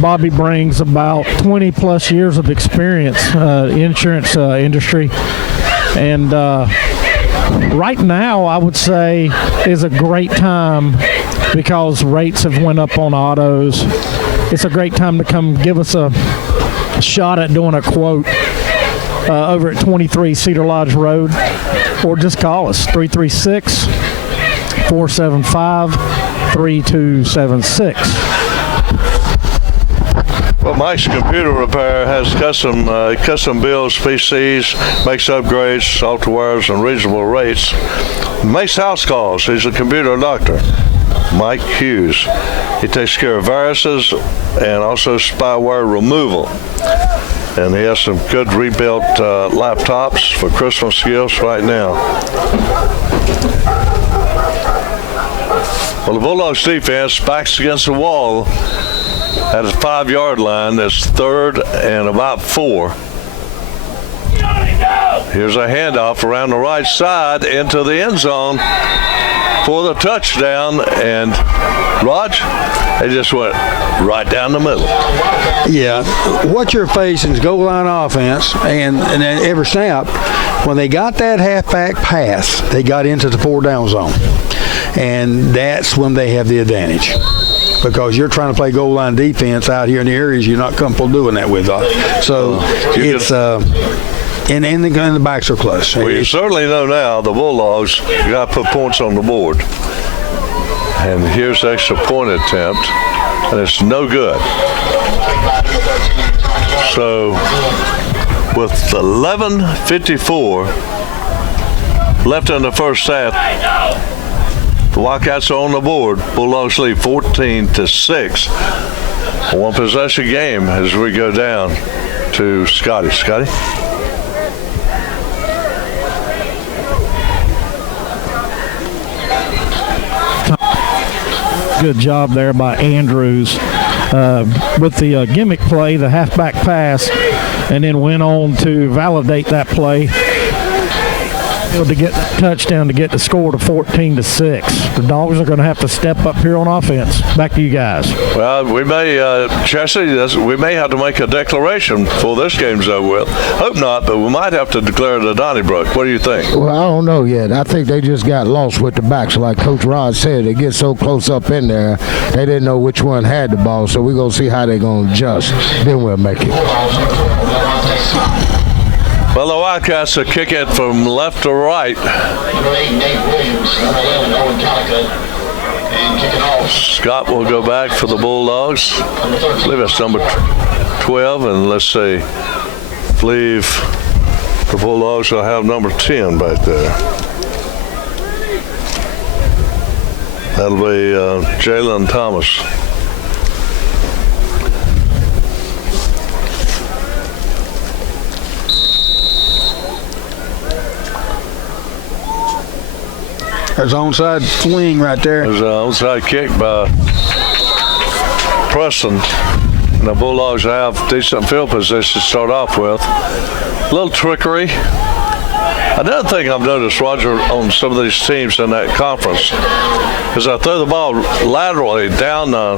Bobby brings about 20 plus years of experience insurance industry, and right now I would say is a great time because rates have went up on autos. It's a great time to come give us a shot at doing a quote over at 23 Cedar Lodge Road, or just call us 336-475-3276. Well, Mike's Computer Repair has custom bills, PCs, makes upgrades, softwares, and reasonable rates. Makes house calls. He's a computer doctor. Mike Hughes. He takes care of viruses and also spyware removal. And he has some good rebuilt laptops for Christmas gifts right now. Well, the Bulldogs defense backs against the wall at the 5-yard line. That's 3rd and about 4. Here's a handoff around the right side into the end zone for the touchdown, and Raj, they just went right down the middle. Yeah, what you're facing is goal line offense, and every snap, when they got that halfback pass, they got into the 4-down zone, and that's when they have the advantage. Because you're trying to play goal line defense out here in the areas you're not comfortable doing that with. So it's and the backs are close. Well, you certainly know now the Bulldogs got to put points on the board. And here's the extra point attempt, and it's no good. So with 11:54 left in the first half, the Wildcats are on the board. Bulldogs lead 14-6. A one-possession game as we go down to Scotty. Scotty? Good job there by Andrews with the gimmick play, the halfback pass, and then went on to validate that play to get that touchdown to get the score to 14-6. The Dogs are going to have to step up here on offense. Back to you guys. Well, we may, Chelsea, we may have to make a declaration before this game's over with. Hope not, but we might have to declare it a Donnybrook. What do you think? Well, I don't know yet. I think they just got lost with the backs. Like Coach Rod said, they get so close up in there, they didn't know which one had the ball. So we're going to see how they're going to adjust. Then we'll make it. Well, the Wildcats will kick it from left to right. Scott will go back for the Bulldogs. I believe that's number 12, and let's see. I believe the Bulldogs will have number 10 back there. That'll be Jalen Thomas. There's an onside fling right there. There's an onside kick by Preston. And the Bulldogs have decent field position to start off with. A little trickery. Another thing I've noticed, Roger, on some of these teams in that conference is I throw the ball laterally down the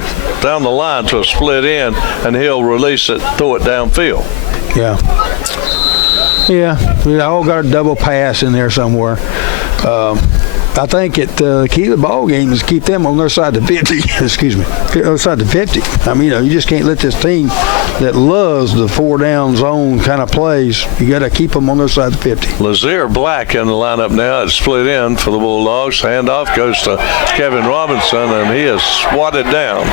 line to a split end, and he'll release it, throw it downfield. Yeah, we all got a double pass in there somewhere. I think the key to the ball game is keep them on their side of the 50. Excuse me, other side of the 50. I mean, you just can't let this team that loves the 4-down zone kind of plays. You got to keep them on their side of the 50. Lazier Black in the lineup now. It's split in for the Bulldogs. Handoff goes to Kevin Robinson, and he is swatted down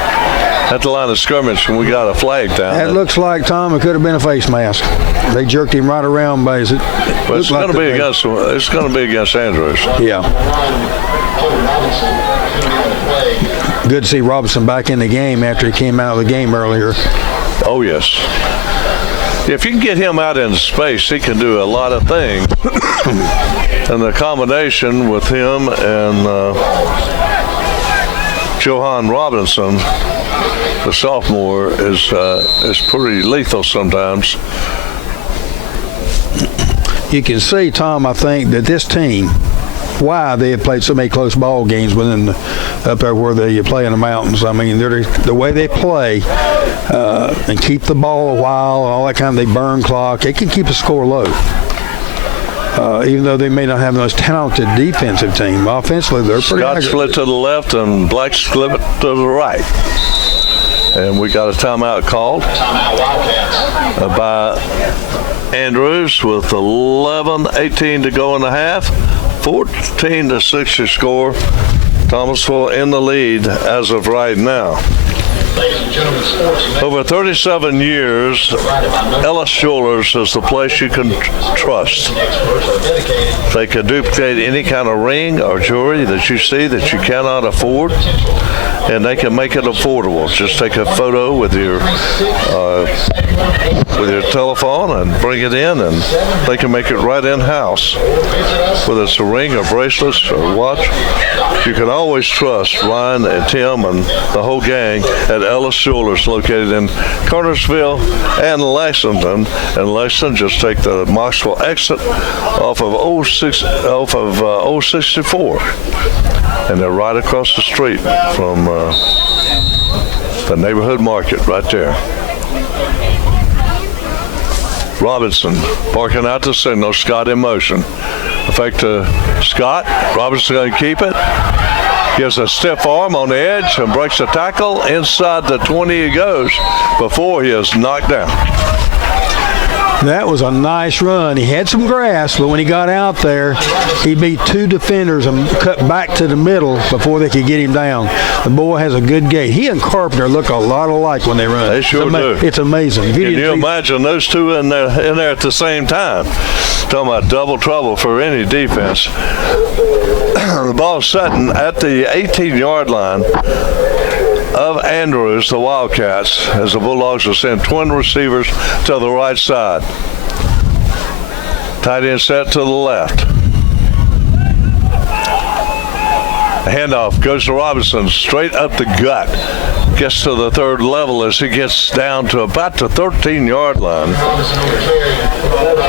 at the line of scrimmage, and we got a flag down. That looks like, Tom, it could have been a face mask. They jerked him right around base. Well, it's going to be against Andrews. Yeah. Good to see Robinson back in the game after he came out of the game earlier. Oh, yes. If you can get him out into space, he can do a lot of things. And the combination with him and Johan Robinson, the sophomore, is pretty lethal sometimes. You can see, Tom, I think that this team why they have played so many close ball games up there where they play in the mountains. I mean, the way they play and keep the ball a while, all that kind of, they burn clock. They can keep the score low. Even though they may not have the most talented defensive team, offensively they're pretty. Scott split to the left and Black split to the right. And we got a timeout called by Andrews with 11:18 to go in the half. 14-6 your score. Thomasville in the lead as of right now. Over 37 years, Ellis Jewelers is the place you can trust. They can duplicate any kind of ring or jewelry that you see that you cannot afford, and they can make it affordable. Just take a photo with your telephone and bring it in, and they can make it right in-house. Whether it's a ring or bracelets or watch, you can always trust Ryan and Tim and the whole gang at Ellis Jewelers, located in Cartersville and Lexington. And Lexington, just take the Knoxville exit off of 064, and they're right across the street from the neighborhood market right there. Robinson parking out the signal. Scott in motion. Effect to Scott. Robinson going to keep it. Gives a stiff arm on the edge and breaks the tackle. Inside the 20 he goes before he is knocked down. That was a nice run. He had some grass, but when he got out there, he beat two defenders and cut back to the middle before they could get him down. The boy has a good gait. He and Carpenter look a lot alike when they run. They sure do. It's amazing. Can you imagine those two in there at the same time? Talking about double trouble for any defense. The ball setting at the 18-yard line of Andrews, the Wildcats, as the Bulldogs will send twin receivers to the right side. Tight end set to the left. The handoff goes to Robinson, straight up the gut. Gets to the third level as he gets down to about the 13-yard line.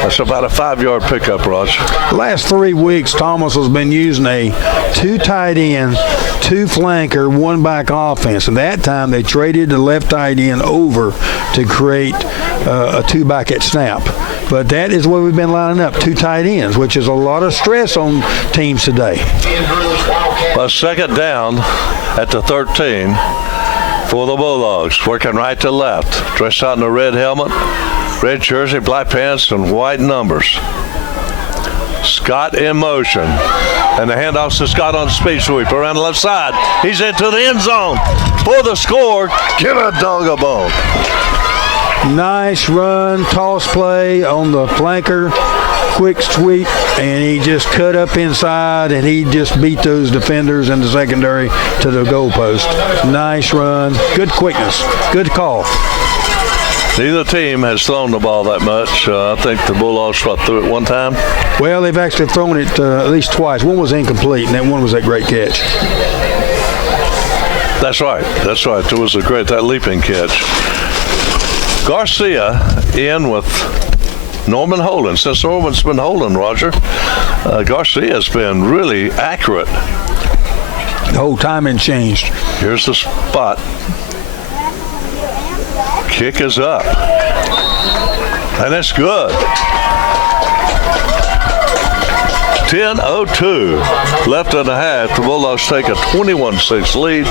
That's about a 5-yard pickup, Roger. Last 3 weeks, Thomas has been using a 2 tight end, 2 flanker, 1 back offense. And that time they traded the left tight end over to create a 2 back at snap. But that is where we've been lining up, 2 tight ends, which is a lot of stress on teams today. Well, second down at the 13 for the Bulldogs, working right to left. Dressed out in a red helmet, red jersey, black pants, and white numbers. Scott in motion. And the handoffs to Scott on the speed sweep around the left side. He's into the end zone for the score. Get a dog a bone. Nice run, toss play on the flanker, quick sweep, and he just cut up inside, and he just beat those defenders in the secondary to the goalpost. Nice run, good quickness, good call. Neither team has thrown the ball that much. I think the Bulldogs threw it one time. Well, they've actually thrown it at least twice. One was incomplete, and that one was that great catch. That's right. That's right. It was that leaping catch. Garcia in with Norman Holden. Since Norman's been holding, Roger, Garcia's been really accurate. The whole timing changed. Here's the spot. Kick is up. And it's good. 10:02 left in the half. The Bulldogs take a 21-6 lead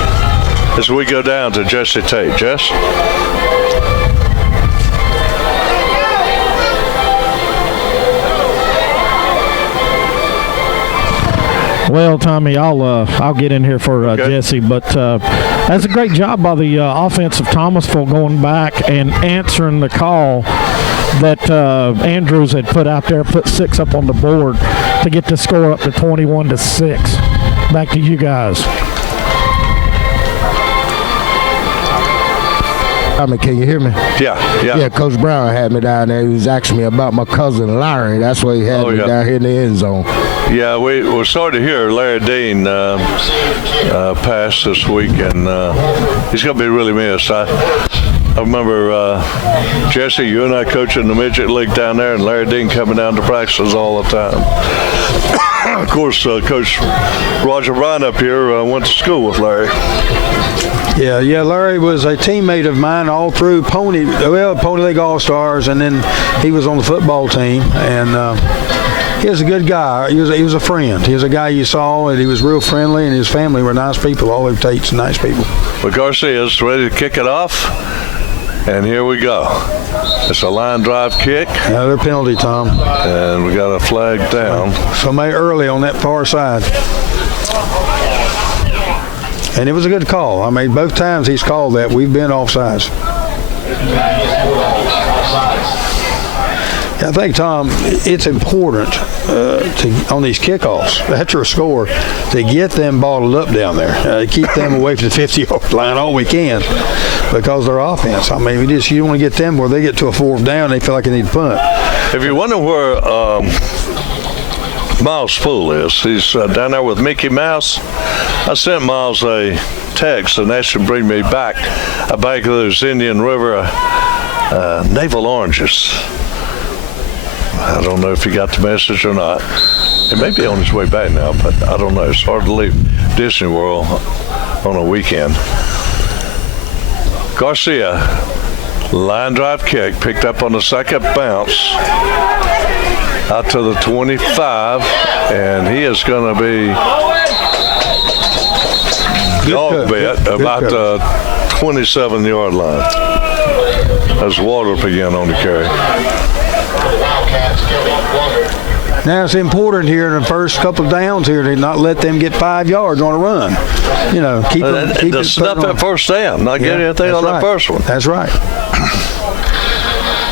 as we go down to Jesse Tate. Jess? Well, Tommy, I'll get in here for Jesse, but that's a great job by the offense of Thomasville going back and answering the call that Andrews had put out there, put 6 up on the board to get the score up to 21-6. Back to you guys. Can you hear me? Yeah. Coach Brown had me down there. He was asking me about my cousin Larry. That's why he had me down here in the end zone. Yeah, we're sorry to hear Larry Dean passed this week, and he's going to be really missed. I remember Jesse, you and I coaching the midget league down there, and Larry Dean coming down to practices all the time. Of course, Coach Roger Bryant up here went to school with Larry. Yeah, Larry was a teammate of mine all through Pony League All-Stars, and then he was on the football team, and he was a good guy. He was a friend. He was a guy you saw, and he was real friendly, and his family were nice people. All of Tate's nice people. But Garcia's ready to kick it off, and here we go. It's a line drive kick. Another penalty, Tom. And we got a flag down. So made early on that far side. And it was a good call. I mean, both times he's called that, we've been offsides. I think, Tom, it's important on these kickoffs after a score to get them bottled up down there. Keep them away from the 50-yard line all we can because their offense. I mean, you don't want to get them where they get to a fourth down, they feel like they need to punt. If you wonder where Miles Poole is, he's down there with Mickey Mouse. I sent Miles a text and asked him to bring me back a bag of those Indian River navel oranges. I don't know if he got the message or not. He may be on his way back now, but I don't know. It's hard to leave Disney World on a weekend. Garcia, line drive kick, picked up on the second bounce out to the 25, and he is going to be dog bit about the 27-yard line as Waldrop again on the carry. Now it's important here in the first couple of downs here to not let them get 5 yards on a run. You know, keep to snuff that first down, not get anything on that first one. That's right.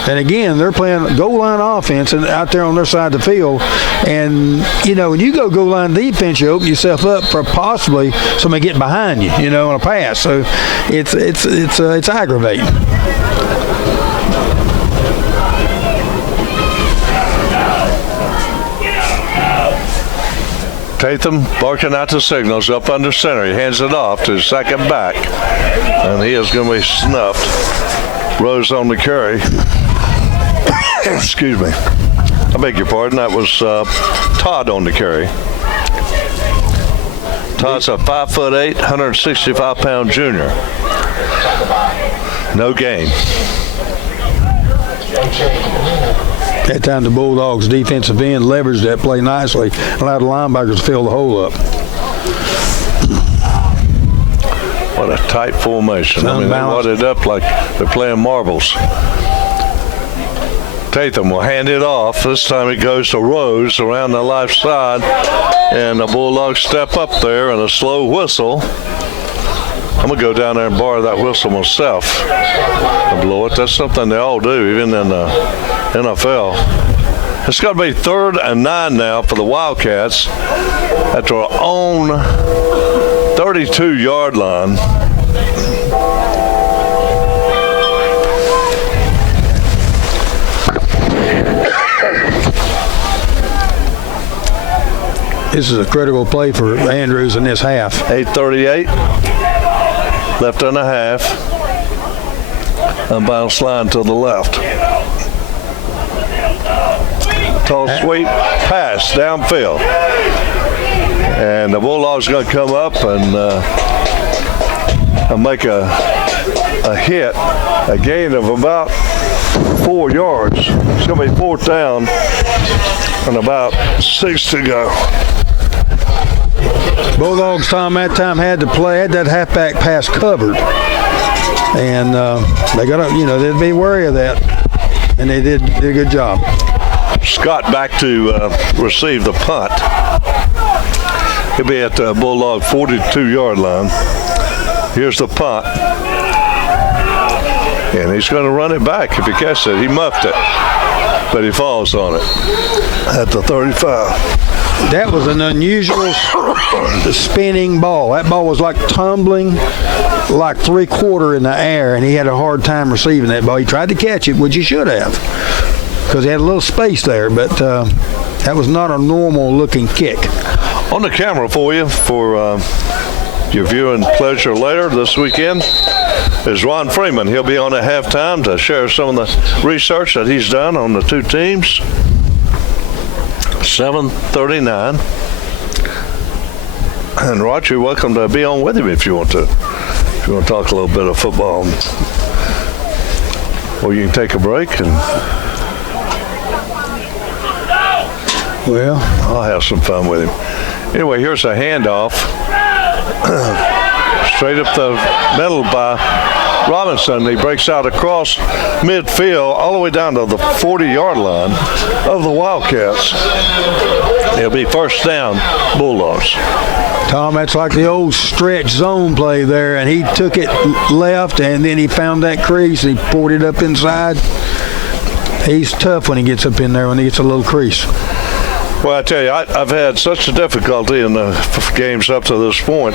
And again, they're playing goal line offense and out there on their side of the field. And, you know, when you go goal line defense, you open yourself up for possibly somebody getting behind you, you know, on a pass. So it's aggravating. Tatham barking out the signals up under center. He hands it off to his second back, and he is going to be snuffed. Rose on the carry. Excuse me. I beg your pardon. That was Todd on the carry. Todd's a 5'8", 165-pound junior. No gain. That time the Bulldogs defensive end leveraged that play nicely, allowed the linebackers to fill the hole up. What a tight formation. I mean, they wadded up like they're playing marbles. Tatham will hand it off. This time it goes to Rose around the left side, and the Bulldogs step up there and a slow whistle. I'm going to go down there and borrow that whistle myself and blow it. That's something they all do, even in the NFL. It's got to be 3rd and 9 now for the Wildcats at our own 32-yard line. This is a critical play for Andrews in this half. 8:38 left and a half. Unbalanced line to the left. Tall sweep pass downfield. And the Bulldogs going to come up and make a hit, a gain of about 4 yards. It's going to be 4th down and about 6 to go. Bulldogs, Tom, that time had that halfback pass covered. And they got to, they'd be wary of that. And they did a good job. Scott back to receive the punt. He'll be at the Bulldog 42-yard line. Here's the punt. And he's going to run it back if he catches it. He muffed it, but he falls on it at the 35. That was an unusual spinning ball. That ball was like tumbling like 3/4 in the air, and he had a hard time receiving that ball. He tried to catch it, which he should have, because he had a little space there, but that was not a normal-looking kick. On the camera for you for your viewing pleasure later this weekend is Ron Freeman. He'll be on at halftime to share some of the research that he's done on the two teams. 7:39. And Roger, you're welcome to be on with him if you want to. If you want to talk a little bit of football. Or you can take a break and Well, I'll have some fun with him. Anyway, here's a handoff. Straight up the middle by Robinson. He breaks out across midfield all the way down to the 40-yard line of the Wildcats. It'll be first down, Bulldogs. Tom, that's like the old stretch zone play there, and he took it left, and then he found that crease, and he poured it up inside. He's tough when he gets up in there, when he gets a little crease. Well, I tell you, I've had such a difficulty in the games up to this point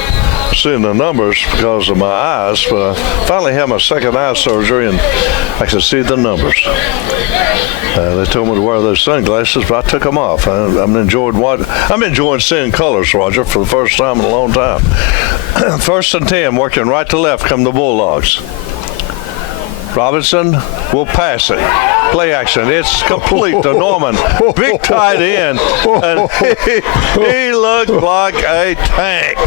seeing the numbers because of my eyes, but I finally had my second eye surgery, and I can see the numbers. They told me to wear those sunglasses, but I took them off. I'm enjoying seeing colors, Roger, for the first time in a long time. First and 10, working right to left come the Bulldogs. Robinson will pass it. Play action. It's complete to Norman. Big tight end. And he looked like a tank.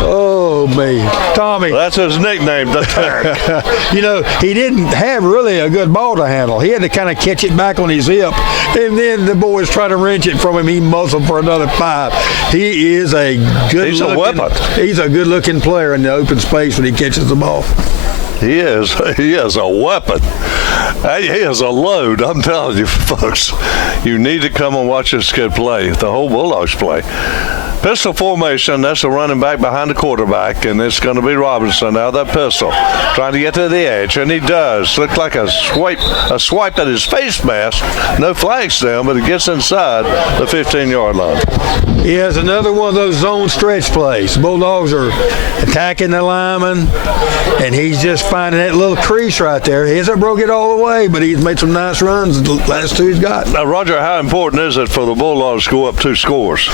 Oh, man. Tommy. That's his nickname, the tank. You know, he didn't have really a good ball to handle. He had to kind of catch it back on his hip, and then the boys try to wrench it from him. He muzzled for another 5. He is a good He's a weapon. He's a good-looking player in the open space when he catches the ball. He is a weapon. He is a load. I'm telling you, folks. You need to come and watch this kid play. The whole Bulldogs play. Pistol formation, that's a running back behind the quarterback, and it's going to be Robinson out of that pistol, trying to get to the edge, and he does. Look like a swipe at his face mask. No flags down, but he gets inside the 15-yard line. He has another one of those zone stretch plays. Bulldogs are attacking the lineman, and he's just finding that little crease right there. He hasn't broke it all the way, but he's made some nice runs the last two he's got. Now, Roger, how important is it for the Bulldogs to go up 2 scores?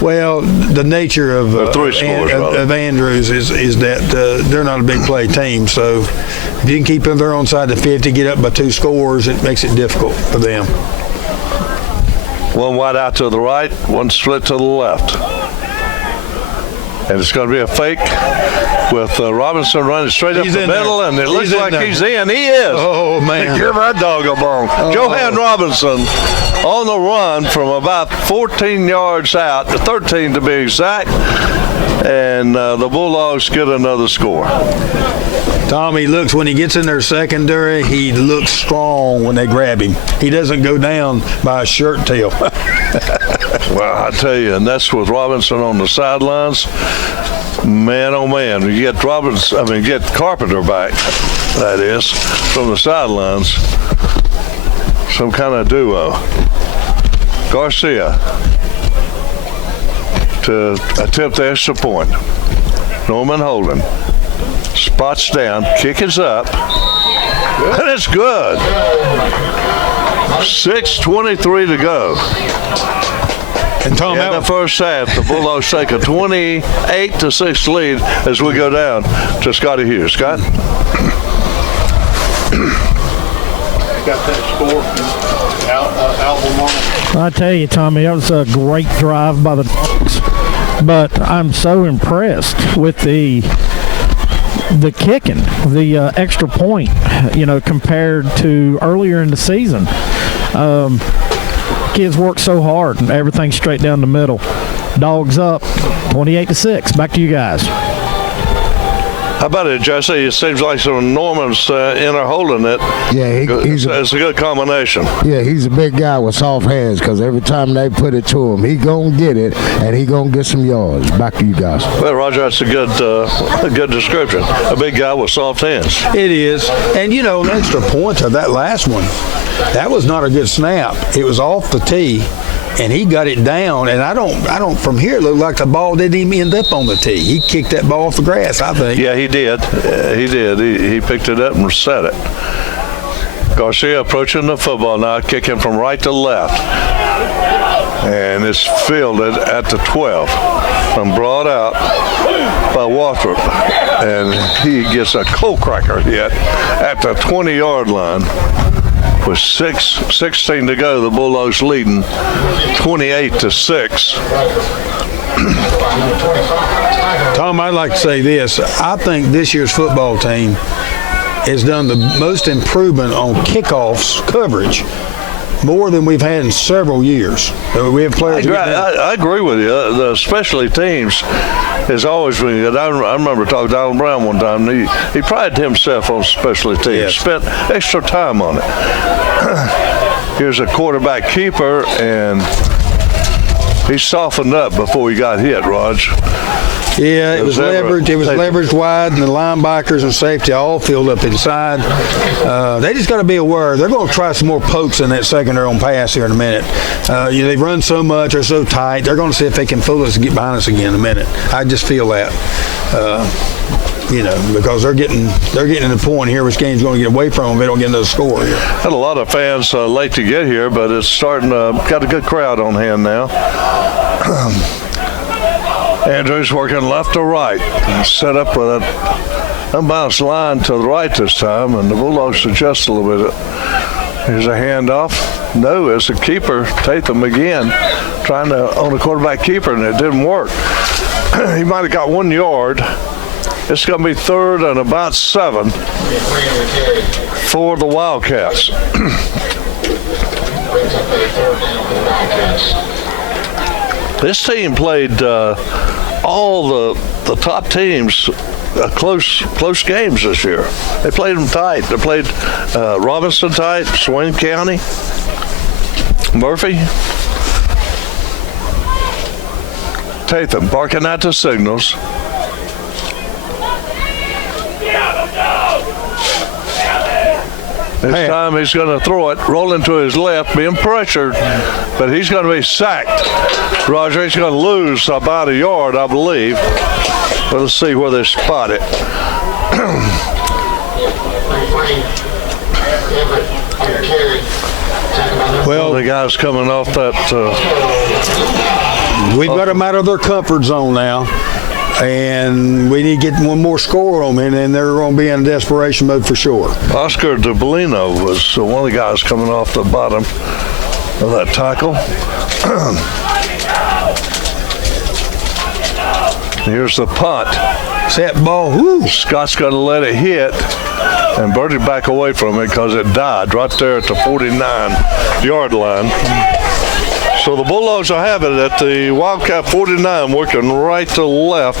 Well, the nature of 3 scores, of Andrews is that they're not a big play team. So if you can keep them there on side the 50, get up by 2 scores, it makes it difficult for them. One wide out to the right, one split to the left. And it's going to be a fake with Robinson running straight up the middle, and it looks like he's in. He is. Oh, man. Give that dog a bone. Oh. Johan Robinson on the run from about 14 yards out, 13 to be exact, and the Bulldogs get another score. Tom, when he gets in their secondary, he looks strong when they grab him. He doesn't go down by a shirt tail. Well, I tell you, and that's with Robinson on the sidelines. Man, oh man, you get get Carpenter back, that is, from the sidelines. Some kind of duo. Garcia to attempt the extra point. Norman holding. Spots down, kick is up, and it's good. 6:23 to go. And Tom, in the first half, the Bulldogs take a 28-6 lead as we go down to Scotty Hughes. Scott? Got that score from album on it. I tell you, Tommy, that was a great drive by the Dogs. But I'm so impressed with the kicking, the extra point, compared to earlier in the season. Kids work so hard and everything's straight down the middle. Dogs up 28-6. Back to you guys. How about it, Jesse? It seems like some Norman's in there holding it. Yeah, it's a good combination. Yeah, he's a big guy with soft hands because every time they put it to him, he going to get it, and he going to get some yards. Back to you guys. Well, Roger, that's a good description. A big guy with soft hands. It is. And, the extra point of that last one, that was not a good snap. It was off the tee, and he got it down. And I don't from here, it looked like the ball didn't even end up on the tee. He kicked that ball off the grass, I think. Yeah, he did. He picked it up and set it. Garcia approaching the football now, kicking from right to left. And it's fielded at the 12. From broad out. by Wathrop, and he gets a cold cracker hit at the 20-yard line. With 16 to go, the Bulldogs leading 28-6. Tom, I'd like to say this. I think this year's football team has done the most improvement on kickoffs coverage, more than we've had in several years. We have players. I agree with you. The specialty teams has always been good. I remember talking to Donald Brown one time. He prided himself on specialty teams. Yes. Spent extra time on it. Here's a quarterback keeper, and he softened up before he got hit, Raj. Yeah, it was leveraged. It was leveraged wide, and the linebackers and safety all filled up inside. They just got to be aware. They're going to try some more pokes in that secondary on pass here in a minute. They've run so much, they're so tight. They're going to see if they can fool us and get behind us again in a minute. I just feel that. Because they're getting to the point here, which game's going to get away from them if they don't get another score here. Had a lot of fans late to get here, but it's starting to got a good crowd on hand now. Andrews working left to right, set up with an unbalanced line to the right this time, and the Bulldogs adjust a little bit. Here's a handoff. No, it's a keeper, Tatham again, trying to own a quarterback keeper, and it didn't work. He might have got 1 yard. It's going to be 3rd and about 7 for the Wildcats. This team played all the top teams close games this year. They played them tight. They played Robinson tight, Swain County, Murphy. Tatham barking out the signals. This time he's going to throw it, rolling to his left, being pressured, but he's going to be sacked. Roger, he's going to lose about a yard, I believe. But let's see where they spot it. Well, the guy's coming off that. We've got them out of their comfort zone now. And we need to get one more score on them, and they're going to be in desperation mode for sure. Oscar DeBellino was one of the guys coming off the bottom of that tackle. Here's the punt. Set ball. Woo. Scott's going to let it hit and Birdie back away from it because it died right there at the 49-yard line. So the Bulldogs will have it at the Wildcat 49, working right to left.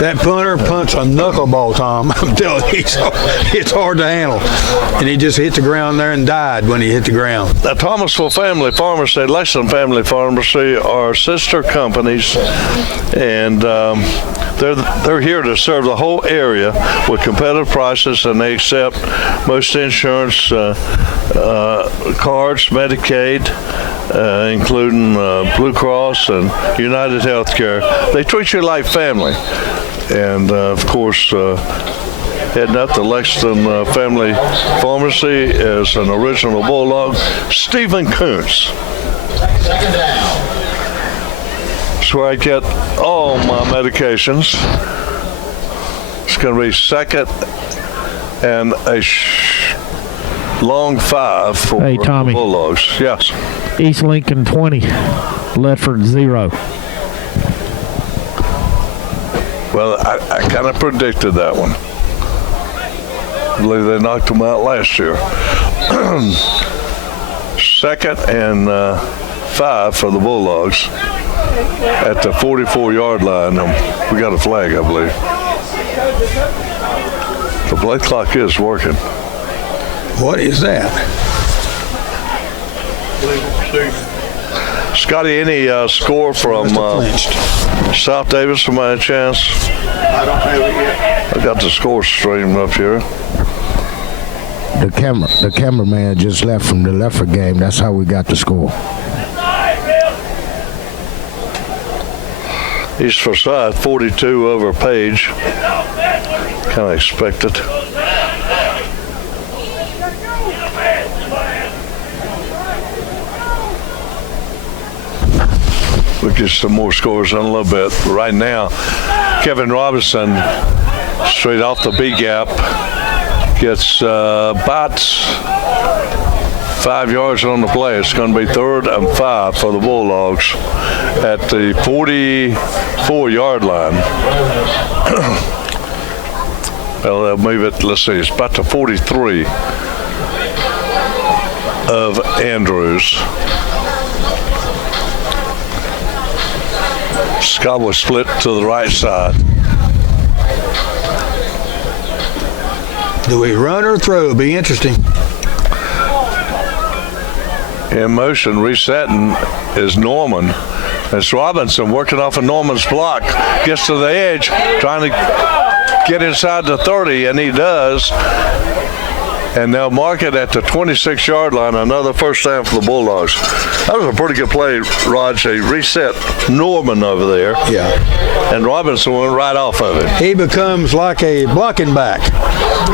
That punter punts a knuckleball, Tom. I'm telling you, it's hard to handle. And he just hit the ground there and died when he hit the ground. The Thomasville Family Pharmacy, Lexington Family Pharmacy are sister companies, and they're here to serve the whole area with competitive prices, and they accept most insurance cards, Medicaid, including Blue Cross and United Healthcare. They treat you like family. And, of course, heading up to Lexington Family Pharmacy is an original Bulldog, Stephen Kuntz. Second down. That's where I get all my medications. It's going to be 2nd and a long 5 for Hey, Tommy. the Bulldogs. Yes. East Lincoln 20, Ledford 0. Well, I kind of predicted that one. I believe they knocked them out last year. 2nd and 5 for the Bulldogs at the 44-yard line. We got a flag, I believe. The play clock is working. What is that? Scotty, any score from South Davis from any chance? I don't have it yet. I got the score streamed up here. The cameraman just left from the Lefford game. That's how we got the score. East Forsyth 42 over Page. Kind of expected. We'll get some more scores in a little bit. Right now, Kevin Robinson, straight off the B gap, gets about 5 yards on the play. It's going to be 3rd and 5 for the Bulldogs at the 44-yard line. Well, they'll move it, let's see, it's about the 43 of Andrews. Scott was split to the right side. Do we run or throw? It'll be interesting. In motion, resetting is Norman. It's Robinson working off of Norman's block. Gets to the edge, trying to get inside the 30, and he does. And they'll mark it at the 26-yard line. Another first down for the Bulldogs. That was a pretty good play, Raj. They reset Norman over there. Yeah. And Robinson went right off of it. He becomes like a blocking back,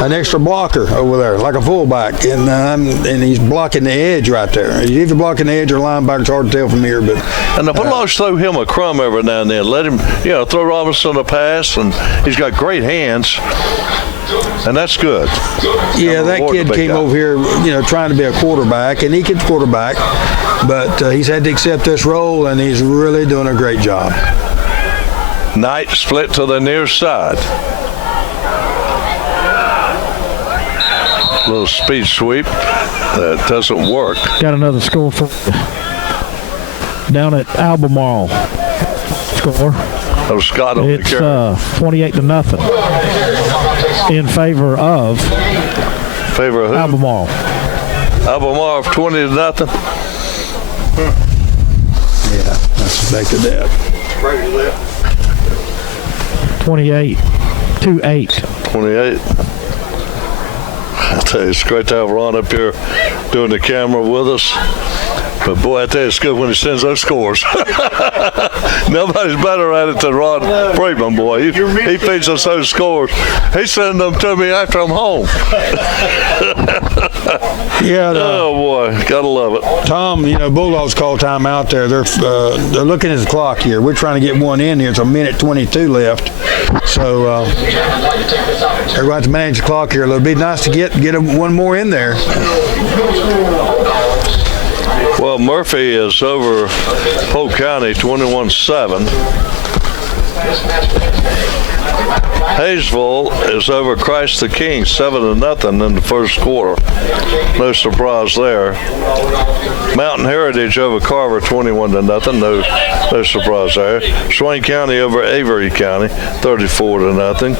an extra blocker over there, like a fullback, and he's blocking the edge right there. He's either blocking the edge or linebacker. It's hard to tell from here, but. And the Bulldogs throw him a crumb every now and then. Let him, throw Robinson a pass, and he's got great hands. And that's good. Yeah, that kid came over here, trying to be a quarterback, and he could quarterback, but he's had to accept this role, and he's really doing a great job. Knight split to the near side. Little speed sweep that doesn't work. Got another score for down at Albemarle. Score. Oh, Scott on It's the carry. 28-0 in favor of Favor of who? Albemarle. Albemarle 20-0. Yeah, I suspected that. 28-8. 28. I tell you, it's great to have Ron up here doing the camera with us. But boy, I tell you, it's good when he sends those scores. Nobody's better at it than Ron Freeman, boy. He feeds us those scores. He's sending them to me after I'm home. Yeah. Oh boy, gotta love it. Tom, Bulldogs call time out there. They're looking at the clock here. We're trying to get one in here. It's a minute 22 left. So they're going to manage the clock here. It'll be nice to get one more in there. Well, Murphy is over Polk County 21-7. Hayesville is over Christ the King 7-0 in the first quarter. No surprise there. Mountain Heritage over Carver 21-0. No surprise there. Swain County over Avery County 34-0.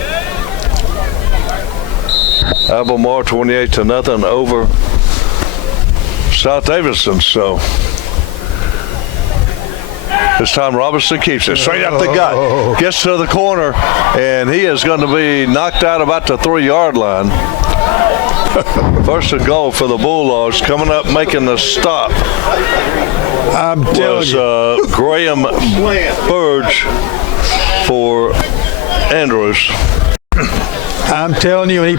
Albemarle 28-0 over South Davidson. So this time Robinson keeps it straight up the gut, gets to the corner, and he is going to be knocked out about the 3-yard line. First and goal for the Bulldogs. Coming up making the stop was Graham Burge for Andrews. I'm telling you, he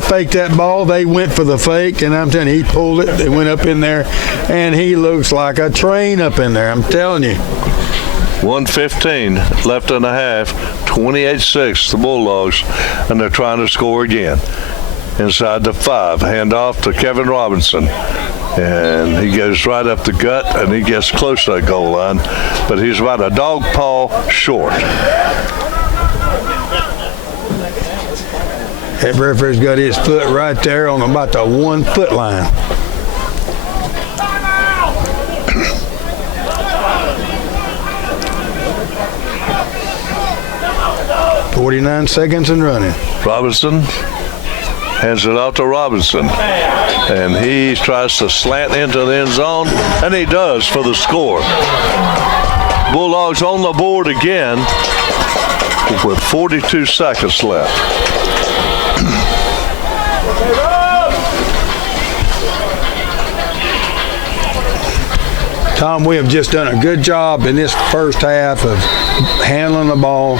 faked that ball. They went for the fake, and I'm telling you, he pulled it. They went up in there, and he looks like a train up in there. I'm telling you. 1:15 left in the half. 28-6 the Bulldogs, and they're trying to score again. Inside the 5, handoff to Kevin Robinson, and he goes right up the gut, and he gets close to that goal line, but he's about a dog paw short. That referee's got his foot right there on about the 1 foot line. .49 seconds and running. Robinson hands it off to Robinson, and he tries to slant into the end zone, and he does for the score. Bulldogs on the board again with 42 seconds left. Tom, we have just done a good job in this first half of handling the ball.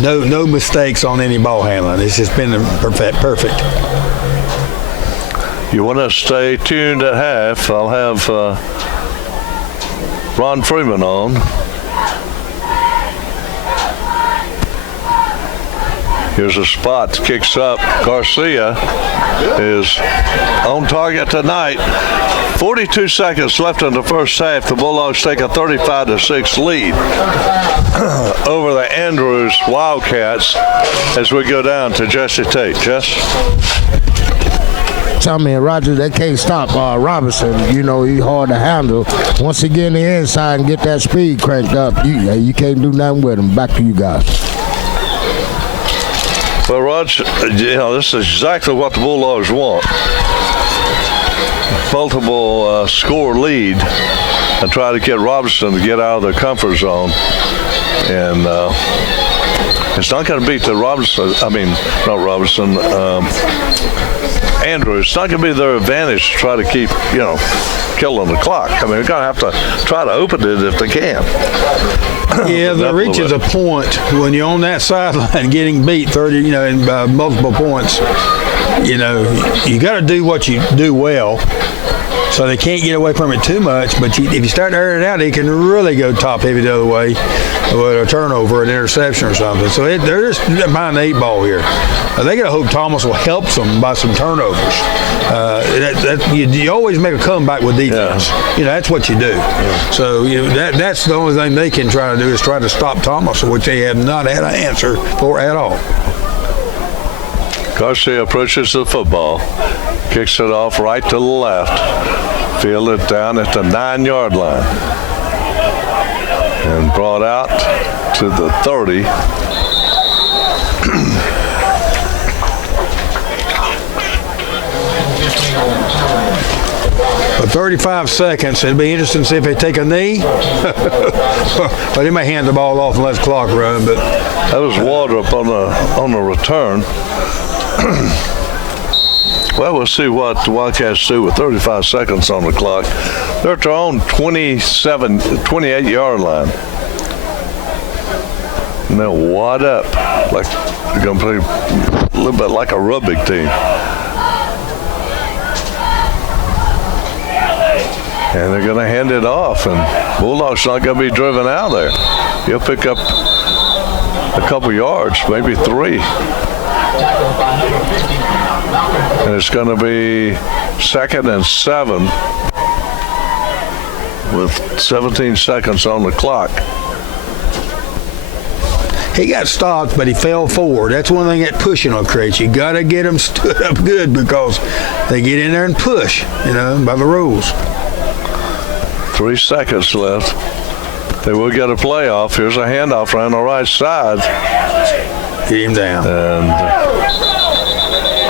No mistakes on any ball handling. It's just been perfect. You want to stay tuned at half. I'll have Ron Freeman on. Here's a spot, kicks up. Garcia is on target tonight. 42 seconds left in the first half. The Bulldogs take a 35-6 lead over the Andrews Wildcats as we go down to Jesse Tate. Jess? Tommy and Roger, they can't stop Robinson. You know, he's hard to handle. Once he get in the inside and get that speed cranked up, you can't do nothing with him. Back to you guys. Well, Roger, this is exactly what the Bulldogs want. Multiple score lead and try to get Robinson to get out of their comfort zone. And it's not going to beat the Andrews. It's not going to be their advantage to try to keep, killing the clock. I mean, they're going to have to try to open it if they can. Yeah, there reaches a point when you're on that sideline getting beat 30, in multiple points. You got to do what you do well, so they can't get away from it too much. But if you start to air it out, it can really go top heavy the other way with a turnover, an interception or something. So they're just behind the 8 ball here. They got to hope Thomasville helps them by some turnovers. You always make a comeback with defense. Yeah. That's what you do. Yeah. So that's the only thing they can try to do is try to stop Thomasville, which they have not had an answer for at all. Garcia approaches the football, kicks it off right to the left, fielded down at the 9-yard line, and brought out to the 30. For 35 seconds, it'll be interesting to see if they take a knee. But they may hand the ball off and let the clock run. But that was water up on the return. Well, we'll see what the Wildcats do with 35 seconds on the clock. They're at their own 28-yard line. And they'll wad up like they're going to play a little bit like a rugby team. And they're going to hand it off, and Bulldogs not going to be driven out there. He'll pick up a couple yards, maybe 3. And it's going to be 2nd and 7 with 17 seconds on the clock. he got stopped, but he fell forward. That's one thing that pushing will create. You got to get them stood up good because they get in there and push, by the rules. 3 seconds left. They will get a playoff. Here's a handoff around the right side. Get him down. And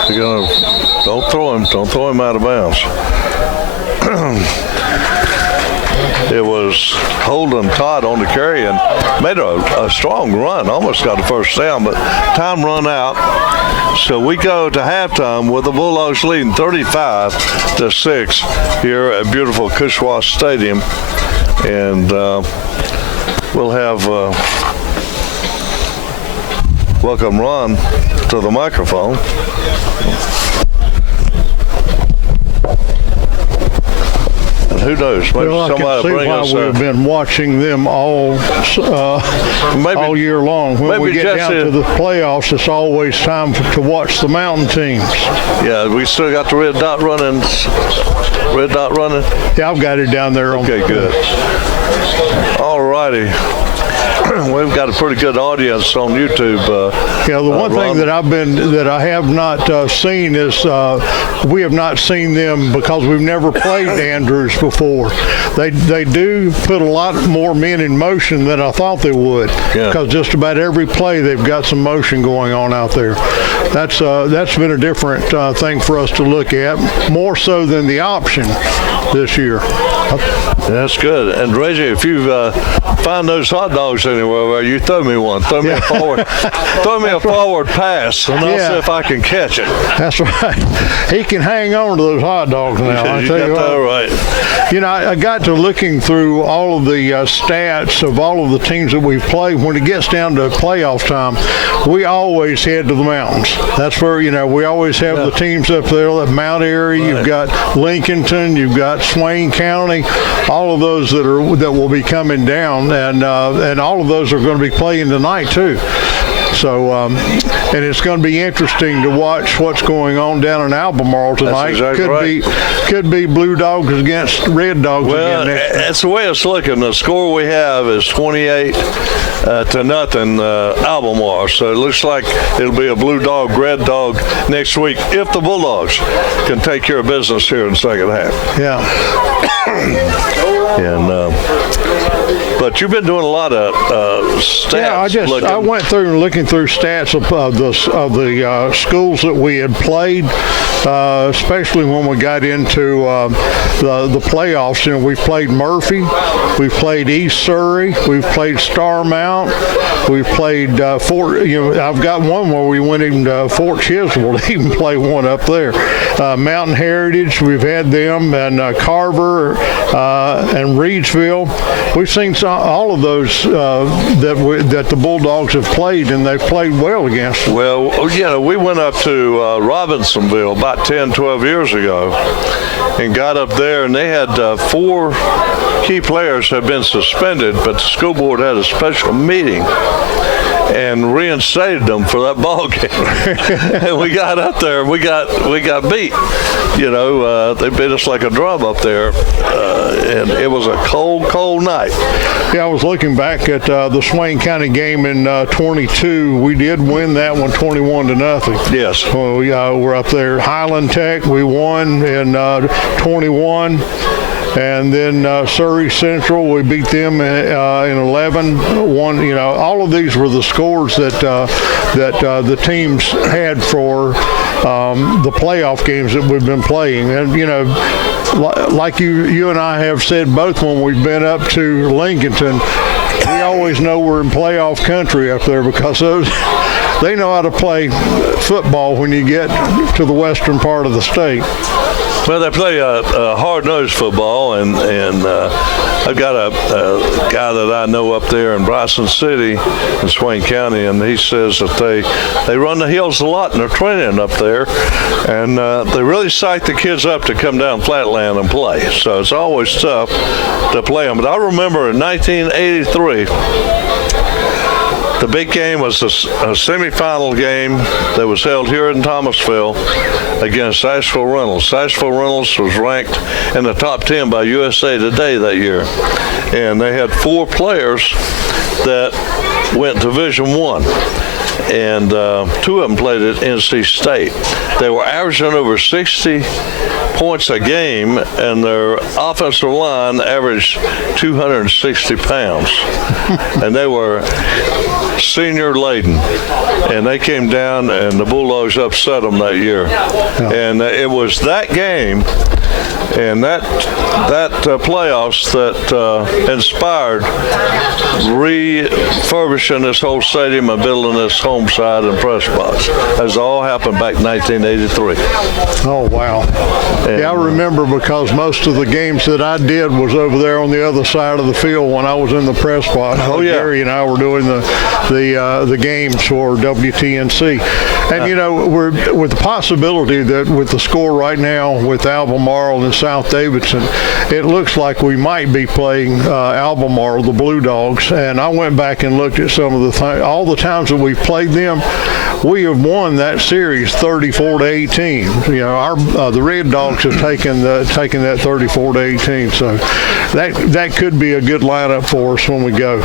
they're going to, don't throw him out of bounds. It was Holden Todd on the carry and made a strong run. Almost got a first down, but time run out. So we go to halftime with the Bulldogs leading 35-6 here at beautiful Cushwa Stadium. And we'll have welcome Ron to the microphone. Who knows? Maybe somebody will bring us there. We've been watching them all year long. When we get down to the playoffs, it's always time to watch the mountain teams. Yeah, we still got the red dot running. Yeah, I've got it down there. Okay, good. All righty. We've got a pretty good audience on YouTube. The one thing that I have not seen is we have not seen them because we've never played Andrews before. They do put a lot more men in motion than I thought they would. Because just about every play they've got some motion going on out there. That's been a different thing for us to look at, more so than the option this year. That's good. And Reggie, if you find those hot dogs anywhere, you throw me one. Throw me a forward pass, and I'll see if I can catch it. That's right. He can hang on to those hot dogs now. You got that right. I got to looking through all of the stats of all of the teams that we've played. When it gets down to playoff time, we always head to the mountains. That's where, we always have the teams up there, that Mount Airy, you've got Lincolnton, you've got Swain County. County, all of those that will be coming down, and all of those are going to be playing tonight too. So, and it's going to be interesting to watch what's going on down in Albemarle tonight. That's exactly Could be Blue Dogs against Red Dogs again next week. That's the way it's looking. The score we have is 28 to nothing, Albemarle. So it looks like it'll be a Blue Dog, Red Dog next week if the Bulldogs can take care of business here in the second half. Yeah. And but you've been doing a lot of stats. Yeah, I went through and looking through stats of the schools that we had played, especially when we got into the playoffs. You know, we played Murphy, we played East Surrey, we've played Starmount, we've played Fort. You know, I've got one where we went even to Fort Chisholm to even play one up there. Mountain Heritage, we've had them, and Carver and Reedsville. We've seen all of those that the Bulldogs have played, and they've played well against them. Well, you know, we went up to Robinsonville about 10, 12 years ago and got up there, and they had 4 key players had been suspended, but the school board had a special meeting and reinstated them for that ball game. And we got up there and we got beat. You know, they beat us like a drum up there, and it was a cold night. Yeah, I was looking back at the Swain County game in 22. We did win that one 21-0. Yes. Well, we're up there. Highland Tech, we won in 21. And then Surrey Central, we beat them in 11. One, you know, all of these were the scores that the teams had for the playoff games that we've been playing. And you know, like you and I have said both when we've been up to Lincolnton, we always know we're in playoff country up there because they know how to play football when you get to the western part of the state. Well, they play hard-nosed football, and I've got a guy that I know up there in Bryson City in Swain County, and he says that they run the hills a lot in their training up there, and they really psych the kids up to come down flatland and play. So it's always tough to play them. But I remember in 1983, the big game was a semifinal game that was held here in Thomasville against Asheville Reynolds. Asheville Reynolds was ranked in the top 10 by USA Today that year. And they had 4 players that went Division I. And 2 of them played at NC State. They were averaging over 60 points a game, and their offensive line averaged 260 pounds. And they were senior laden, and they came down, and the Bulldogs upset them that year. Yeah. And it was that game and that playoffs that inspired refurbishing this whole stadium and building this home side and press box. That's all happened back in 1983. Oh, wow. And, yeah, I remember because most of the games that I did was over there on the other side of the field when I was in the press box. Oh, yeah. Gary and I were doing the games for WTNC. And, you know, we're with the possibility that with the score right now with Albemarle and South Davidson, it looks like we might be playing Albemarle, the Blue Dogs. And I went back and looked at some of all the times that we've played them. We have won that series 34-18. You know, the Red Dogs have taken that 34-18. So that could be a good lineup for us when we go.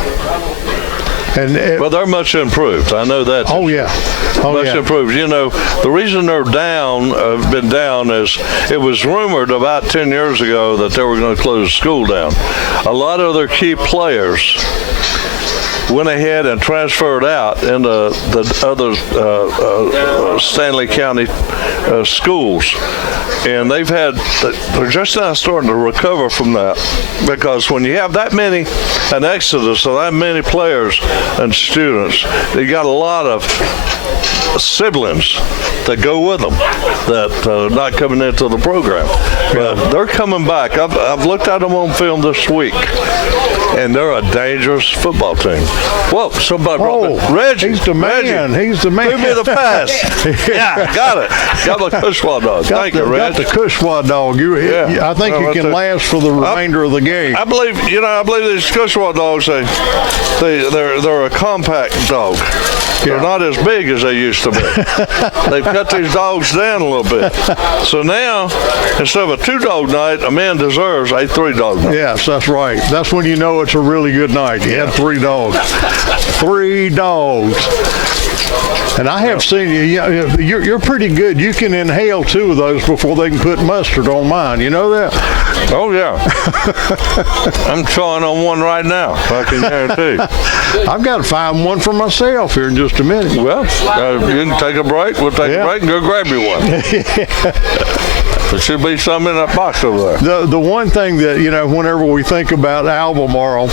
Well, they're much improved. I know that. Oh, yeah. Much improved. You know, the reason they're been down is it was rumored about 10 years ago that they were going to close the school down. A lot of their key players went ahead and transferred out into the other Stanley County schools. And they're just now starting to recover from that, because when you have an exodus of that many players and students, you got a lot of siblings that go with them that are not coming into the program. But they're coming back. I've looked at them on film this week. and they're a dangerous football team. Whoa, somebody brought me. Reggie. He's the man. He's the man. Give me the pass. Yeah, got it. Got my Cushwa dog. Thank you, Reg. Got the Cushwa dog. I think you can last for the remainder of the game. I believe these Cushwa dogs. They're a compact dog. They're not as big as they used to be. They've cut these dogs down a little bit. So now, instead of a 2-dog night, a man deserves a 3-dog night. Yes, that's right. That's when you know it's a really good night. You had 3 dogs. 3 dogs. And I have seen you. You're pretty good. You can inhale 2 of those before they can put mustard on mine. You know that? Oh yeah. I'm chawing on one right now. I can guarantee. I've got to find one for myself here in just a minute. Well, you can take a break. We'll take a break and go grab you one. There should be some in that box over there. The one thing that, whenever we think about Albemarle,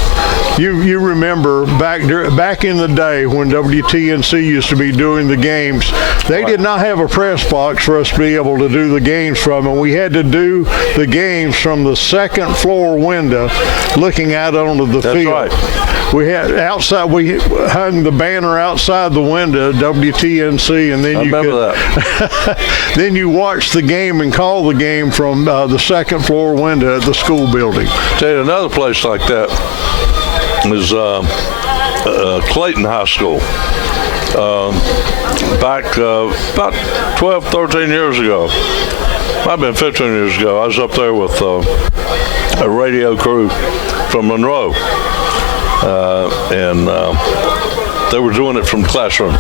you remember back in the day when WTNC used to be doing the games, they did not have a press box for us to be able to do the games from, and we had to do the games from the second floor window looking out onto the field. That's right. We hung the banner outside the window, WTNC, and then then you watched the game and call the game from the second floor window at the school building. Tell you another place like that is Clayton High School. Back about 12, 13 years ago, might have been 15 years ago, I was up there with a radio crew from Monroe, and they were doing it from the classroom.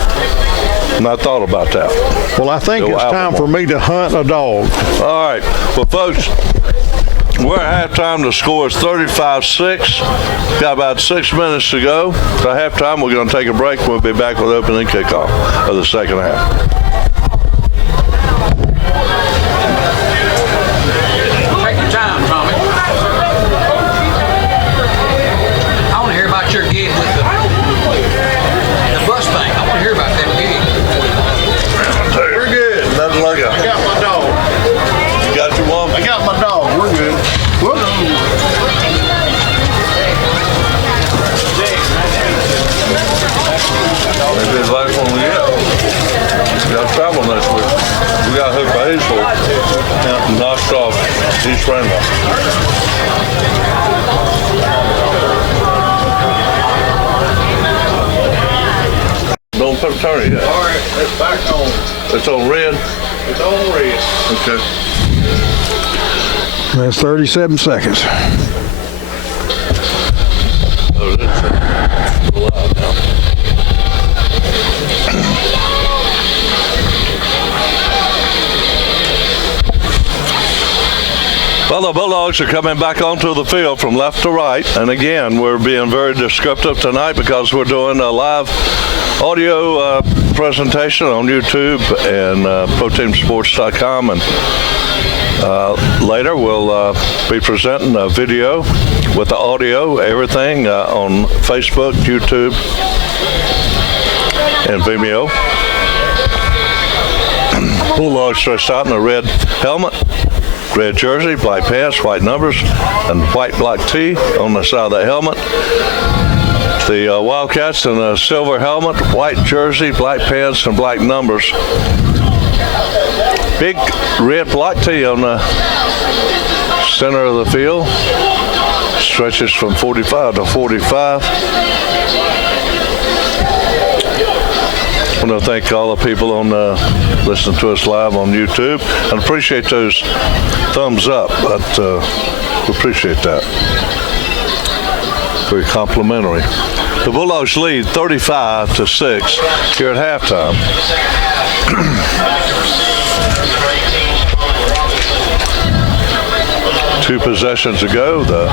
And I thought about that. Well, I think it's time for me to hunt a dog. All right. Well, folks, we're at halftime. The score is 35-6. Got about 6 minutes to go. So halftime, we're going to take a break. We'll be back with opening kickoff of the second half. Take your time, Tommy. I want to hear about your gig with the bus thing. I want to hear about that gig. We're good. Nothing like that. I got my dog. You got your one? I got my dog. We're good. Whoops. Maybe the last one we get. We got travel next week. We got hooked by Hazel and knocked off East Randolph. Don't put a turn yet. All right, it's back on. It's on red? It's on red. Okay. That's 37 seconds. Oh, that's loud now. Well, the Bulldogs are coming back onto the field from left to right. And again, we're being very descriptive tonight because we're doing a live audio presentation on YouTube and ProTeamSports.com. And later we'll be presenting a video with the audio, everything on Facebook, YouTube, and Vimeo. Bulldogs dressed out in a red helmet, red jersey, black pants, white numbers, and white black tee on the side of the helmet. The Wildcats in a silver helmet, white jersey, black pants, and black numbers. Big red black tee on the center of the field. Stretches from 45 to 45. I want to thank all the people on listening to us live on YouTube and appreciate those thumbs up. But we appreciate that. Very complimentary. The Bulldogs lead 35-6 here at halftime. 2 possessions ago, the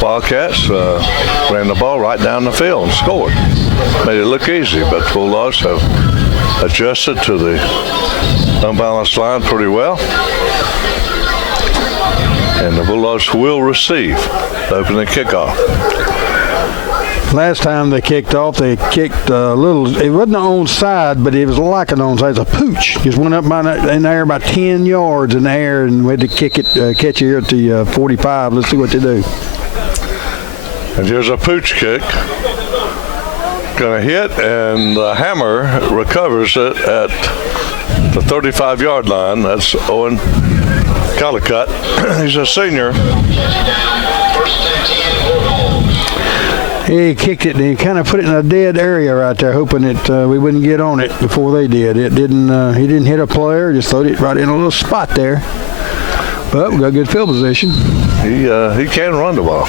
Wildcats ran the ball right down the field and scored. Made it look easy, but the Bulldogs have adjusted to the unbalanced line pretty well. And the Bulldogs will receive the opening kickoff. Last time they kicked off, they kicked a little, it wasn't onside, but it was like an onside. It was a pooch. Just went up in the air about 10 yards in the air, and we had to kick it, catch it here at the 45. Let's see what they do. And here's a pooch kick. Gonna hit, and the hammer recovers it at the 35-yard line. That's Owen Collicutt. He's a senior. He kicked it and he kind of put it in a dead area right there, hoping that we wouldn't get on it before they did. It didn't. He didn't hit a player, just throwed it right in a little spot there. But we got good field position. He can run the ball.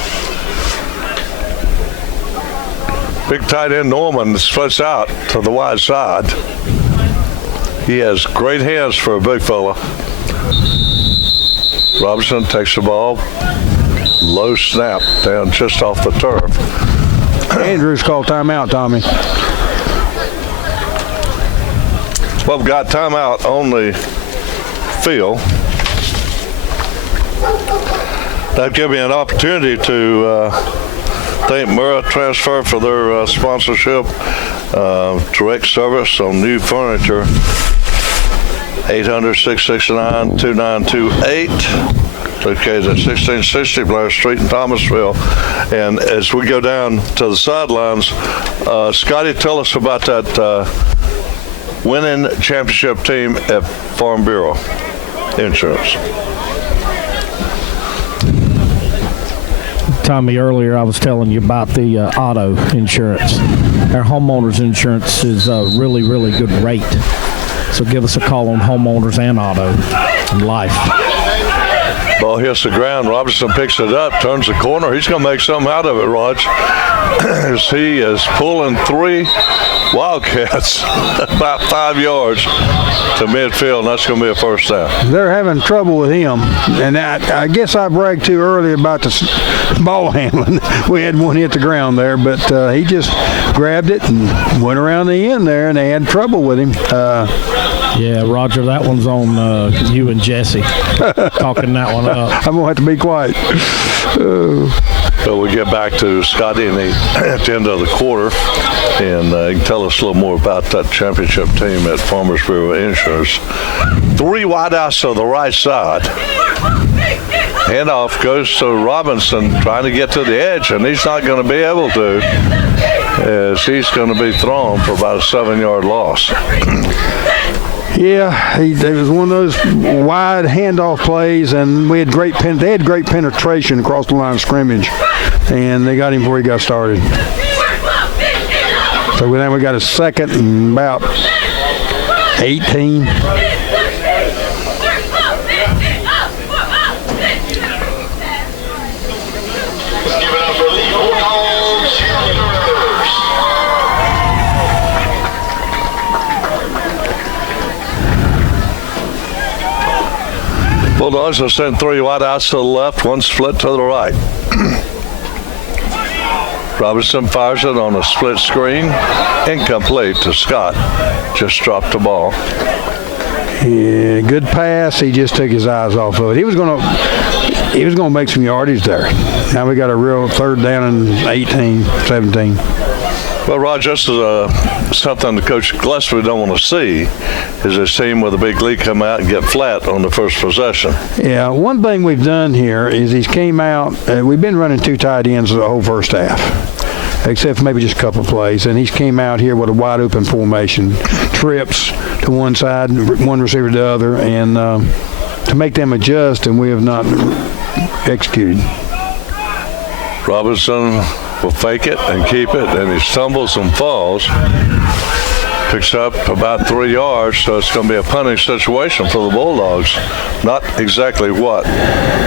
Big tight end Norman splits out to the wide side. He has great hands for a big fella. Robinson takes the ball. Low snap down just off the turf. Andrews called timeout, Tommy. Well, we've got timeout on the field. That gives me an opportunity to thank Murrah Transfer for their sponsorship, direct service on new furniture. 800-669-2928. Located at 1660 Blair Street in Thomasville. And as we go down to the sidelines, Scotty, tell us about that winning championship team at Farm Bureau Insurance. Tommy, earlier I was telling you about the auto insurance. Our homeowners insurance is a really, really good rate. So give us a call on homeowners and auto and life. Ball hits the ground. Robinson picks it up, turns the corner. He's going to make something out of it, Raj. As he is pulling 3 Wildcats about 5 yards to midfield, and that's going to be a first down. They're having trouble with him, and I guess I bragged too early about the ball handling. We had one hit the ground there, but he just grabbed it and went around the end there, and they had trouble with him. Yeah, Roger, that one's on you and Jesse talking that one up. I'm going to have to be quiet. So we get back to Scotty at the end of the quarter, and he can tell us a little more about that championship team at Farmers Bureau Insurance. 3 wideouts to the right side. Handoff goes to Robinson trying to get to the edge, and he's not going to be able to, as he's going to be thrown for about a 7-yard loss. Yeah, it was one of those wide handoff plays, and they had great penetration across the line of scrimmage, and they got him before he got started. So then we got a second and about 18. Bulldogs have sent 3 wideouts to the left, 1 split to the right. Robinson fires it on a split screen. Incomplete to Scott. Just dropped the ball. Yeah, good pass. He just took his eyes off of it. He was going to make some yardage there. Now we got a real 3rd down and 18, 17. Well, Raj, this is something the Coach Gillespie don't want to see, is his team with a big lead come out and get flat on the first possession. Yeah, one thing we've done here is he's came out, we've been running 2 tight ends the whole first half, except for maybe just a couple of plays, and he's came out here with a wide open formation, trips to one side, one receiver to the other, and to make them adjust, and we have not executed. Robinson will fake it and keep it, and he stumbles and falls. Picks up about 3 yards, so it's going to be a punting situation for the Bulldogs. Not exactly what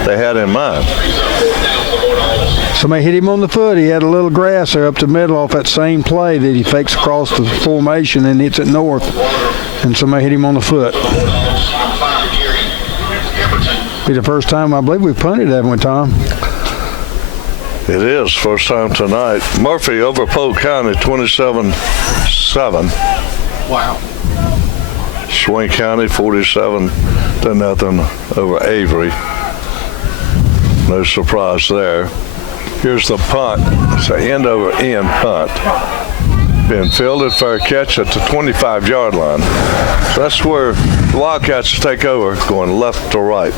they had in mind. Somebody hit him on the foot. He had a little grass there up the middle off that same play that he fakes across the formation and hits it north, and somebody hit him on the foot. Be the first time I believe we've punted, haven't we, Tom? It is, first time tonight. Murphy over Polk County, 27-7. Wow. Swain County, 47-0 over Avery. No surprise there. Here's the punt. It's an end-over-end punt. Being fielded, fair catch at the 25-yard line. So that's where the Wildcats take over, going left to right.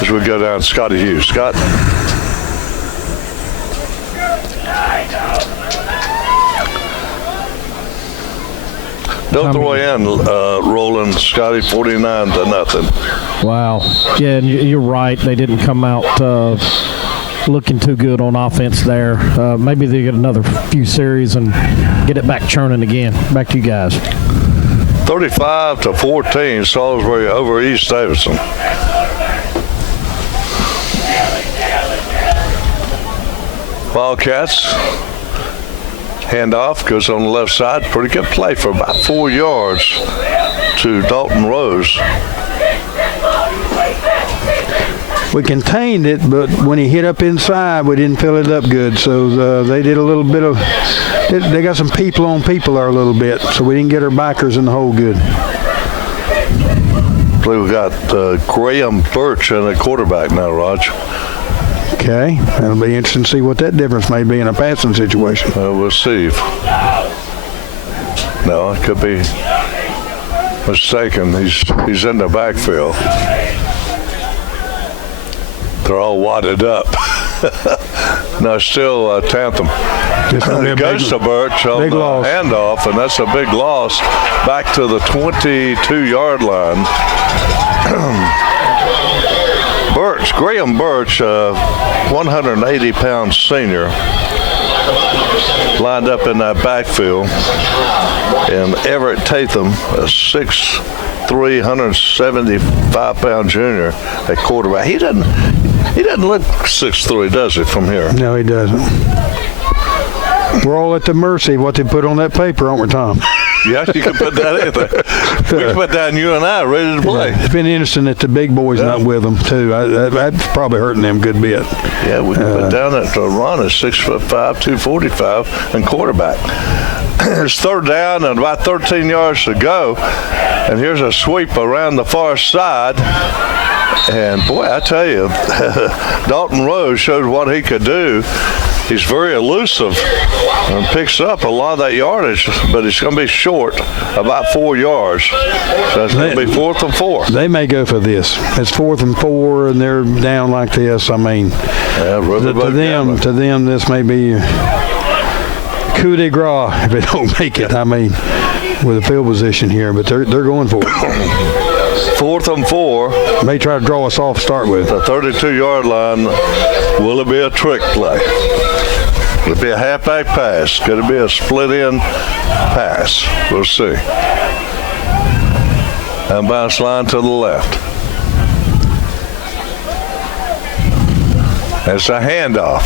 As we go down, Scotty Hughes. Scott? Don't throw in, Roland, Scotty, 49-0. Wow. Yeah, and you're right. They didn't come out looking too good on offense there. Maybe they get another few series and get it back churning again. Back to you guys. 35-14, Salisbury over East Davidson. Wildcats. Handoff goes on the left side. Pretty good play for about 4 yards to Dalton Rose. We contained it, but when he hit up inside, we didn't fill it up good. So they did a little bit of, they got some people on people there a little bit, so we didn't get our backers in the hole good. I believe we got Graham Birch in the quarterback now, Raj. Okay, that'll be interesting to see what that difference may be in a passing situation. We'll see. No, it could be mistaken. He's in the backfield. They're all wadded up. No, still Tantham. Goes to Birch on the handoff, and that's a big loss back to the 22-yard line. Graham Birch, 180-pound senior, lined up in that backfield. And Everett Tatham, a 6'3", 175-pound junior at quarterback. He doesn't look 6'3", does he, from here? No, he doesn't. We're all at the mercy of what they put on that paper, aren't we, Tom? Yes, you can put that in there. We can put that in you and I, ready to play. It's been interesting that the big boy's not with them, too. That's probably hurting them a good bit. Yeah, we can put down that Ron is 6'5", 245, and quarterback. It's third down and about 13 yards to go. And here's a sweep around the far side. And, boy, I tell you, Dalton Rose showed what he could do. He's very elusive and picks up a lot of that yardage, but it's going to be short, about 4 yards. So it's going to be 4th and 4. They may go for this. It's 4th and 4, and they're down like this. I mean, to them, this may be coup de grace if they don't make it. I mean, with a field position here, but they're going for it. 4th and 4. May try to draw us off to start with. The 32-yard line. Will it be a trick play? Will it be a halfback pass? Could it be a split-in pass? We'll see. And bounce line to the left. It's a handoff.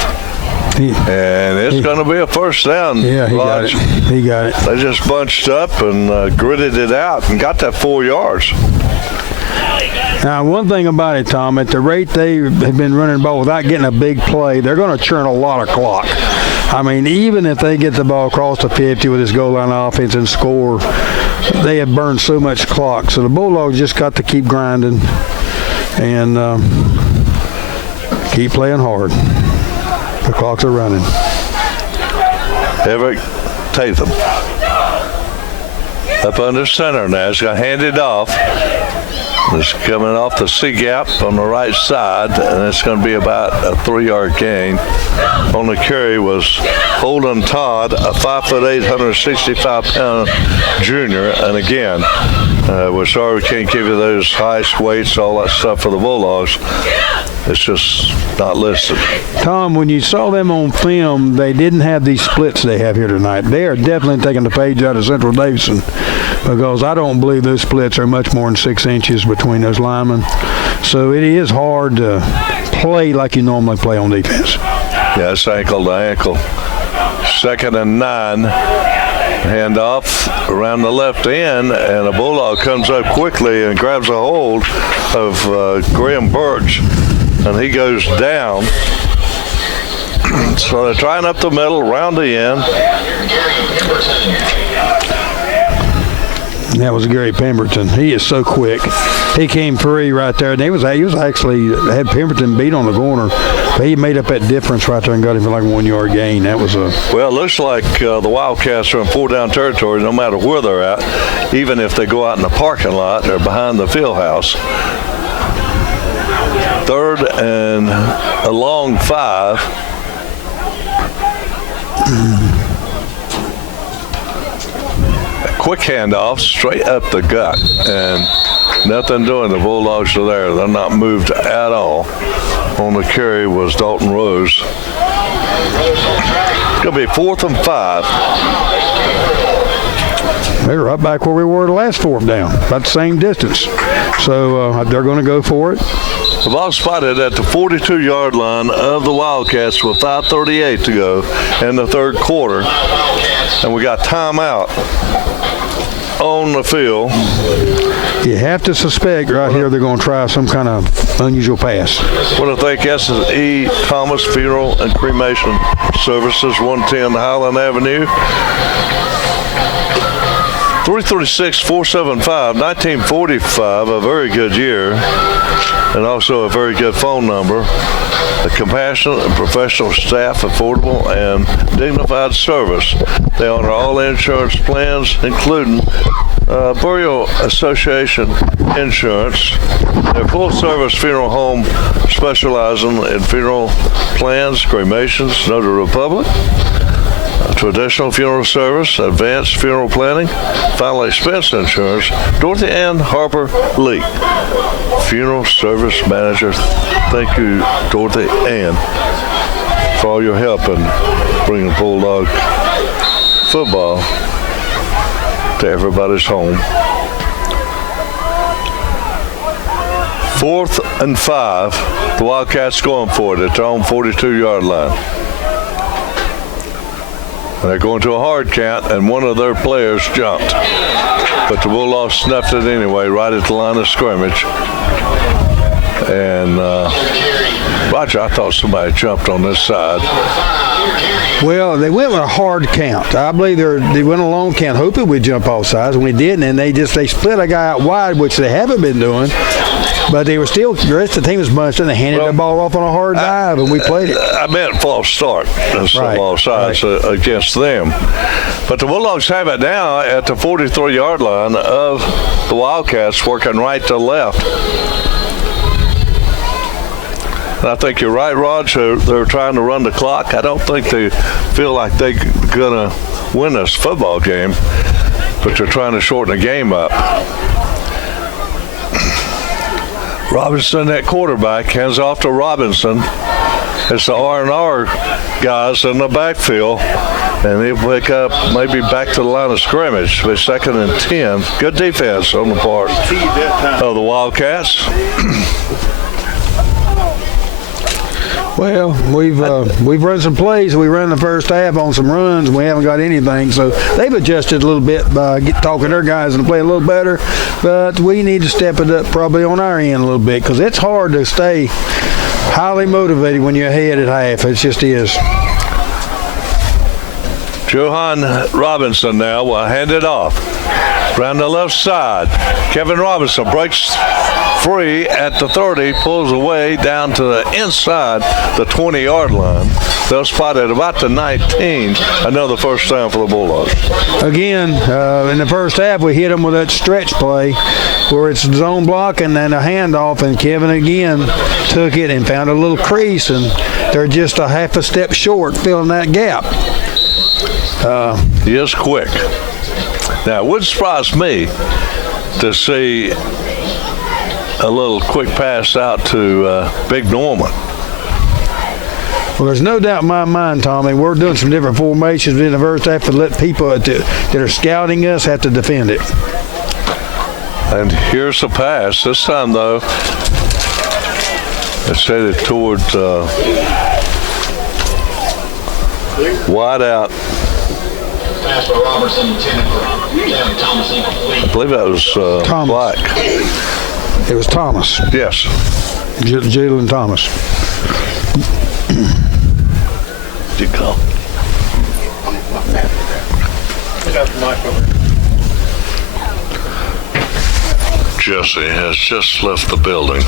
And it's going to be a first down. Yeah, he got it. He got it. They just bunched up and gritted it out and got that 4 yards. Now, one thing about it, Tom, at the rate they have been running the ball without getting a big play, they're going to churn a lot of clock. I mean, even if they get the ball across the 50 with this goal line offense and score, they have burned so much clock. So the Bulldogs just got to keep grinding and keep playing hard. The clocks are running. Everett Tatham up under center now. He's going to hand it off. It's coming off the C gap on the right side, and it's going to be about a 3-yard gain. On the carry was Holden Todd, a 5'8", 165-pound junior. And again, we're sorry we can't give you those heights, weights, all that stuff for the Bulldogs. It's just not listed. Tom, when you saw them on film, they didn't have these splits they have here tonight. They are definitely taking the page out of Central Davidson, because I don't believe those splits are much more than 6 inches between those linemen. So it is hard to play like you normally play on defense. Yeah, it's ankle to ankle. 2nd and 9. Handoff around the left end, and a Bulldog comes up quickly and grabs a hold of Graham Birch, and he goes down. So they're trying up the middle, around the end. That was Gary Pemberton. He is so quick. He came free right there. And he was actually had Pemberton beat on the corner. But he made up that difference right there and got him for like a 1-yard gain. That was a. Well, it looks like the Wildcats are in 4-down territory no matter where they're at. Even if they go out in the parking lot, they're behind the field house. 3rd and a long 5. quick handoff straight up the gut, and nothing doing. The Bulldogs are there. They're not moved at all. On the carry was Dalton Rose. It's going to be 4th and 5. They're right back where we were the last 4th down, about the same distance. So they're going to go for it. The ball spotted at the 42-yard line of the Wildcats with 5:38 to go in the third quarter. And we got timeout on the field. You have to suspect right here they're going to try some kind of unusual pass. I want to thank S&E Thomas Funeral and Cremation Services, 110 Highland Avenue. 336-475, 1945, a very good year, and also a very good phone number. A compassionate and professional staff, affordable and dignified service. They honor all insurance plans, including Burial Association insurance. Their full-service funeral home specializing in funeral plans, cremations, Notary Public, traditional funeral service, advanced funeral planning, final expense insurance. Dorothy Ann Harper Lee, funeral service manager. Thank you, Dorothy Ann, for all your help in bringing Bulldog football to everybody's home. 4th and 5. The Wildcats going for it at their own 42-yard line. They're going to a hard count, and one of their players jumped. But the Bulldogs snuffed it anyway, right at the line of scrimmage. And, Roger, I thought somebody jumped on this side. Well, they went with a hard count. I believe they went a long count, hoping we'd jump off sides, and we didn't. And they split a guy out wide, which they haven't been doing. But they were still, the rest of the team was bunched, and they handed the ball off on a hard dive, and we played it. I meant false start. That's right, off sides against them. But the Bulldogs have it now at the 43-yard line of the Wildcats, working right to left. And I think you're right, Raj. They're trying to run the clock. I don't think they feel like they're going to win this football game, but they're trying to shorten the game up. Robinson at quarterback, hands off to Robinson. It's the R&R guys in the backfield, and he'll pick up maybe back to the line of scrimmage. But 2nd and 10. Good defense on the part of the Wildcats. Well, we've run some plays. We ran the first half on some runs, and we haven't got anything. So they've adjusted a little bit by talking to their guys and play a little better. But we need to step it up probably on our end a little bit, because it's hard to stay highly motivated when you're ahead at half. It just is. Johan Robinson now will hand it off. Around the left side, Kevin Robinson breaks free at the 30, pulls away down to the inside the 20-yard line. They'll spot at about the 19. Another first down for the Bulldogs. Again, in the first half, we hit them with that stretch play where it's zone block and then a handoff, and Kevin again took it and found a little crease, and they're just a half a step short filling that gap. He is quick. Now, it wouldn't surprise me to see a little quick pass out to Big Norman. Well, there's no doubt in my mind, Tommy, we're doing some different formations in the first half to let people that are scouting us have to defend it. And here's the pass. This time, though, it's headed towards wide out. I believe that was Black. It was Thomas. Yes. Jalen Thomas. Did you call? Jesse has just left the building.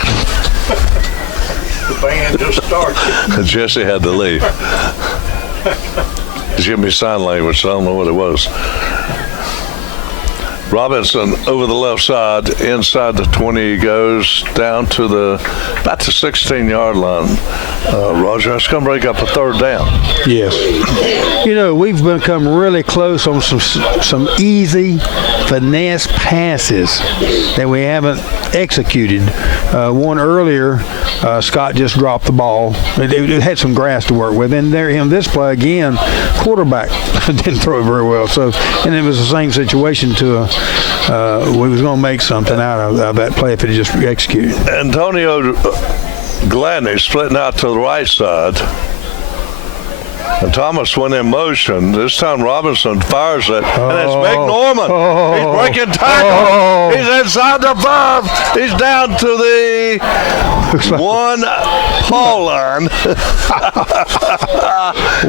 The band just started. Jesse had to leave. He's giving me sign language, so I don't know what it was. Robinson over the left side, inside the 20, goes down to about the 16-yard line. Roger, that's going to break up a third down. Yes. You know, we've become really close on some easy finesse passes that we haven't executed. One earlier, Scott just dropped the ball. It had some grass to work with. And this play again, quarterback didn't throw it very well. So, and it was the same situation to we was going to make something out of that play if it just executed. Antonio Gladney splitting out to the right side. And Thomas went in motion. This time Robinson fires it. And it's Big Norman. He's breaking tackle. He's inside the 5. He's down to the 1 paw line.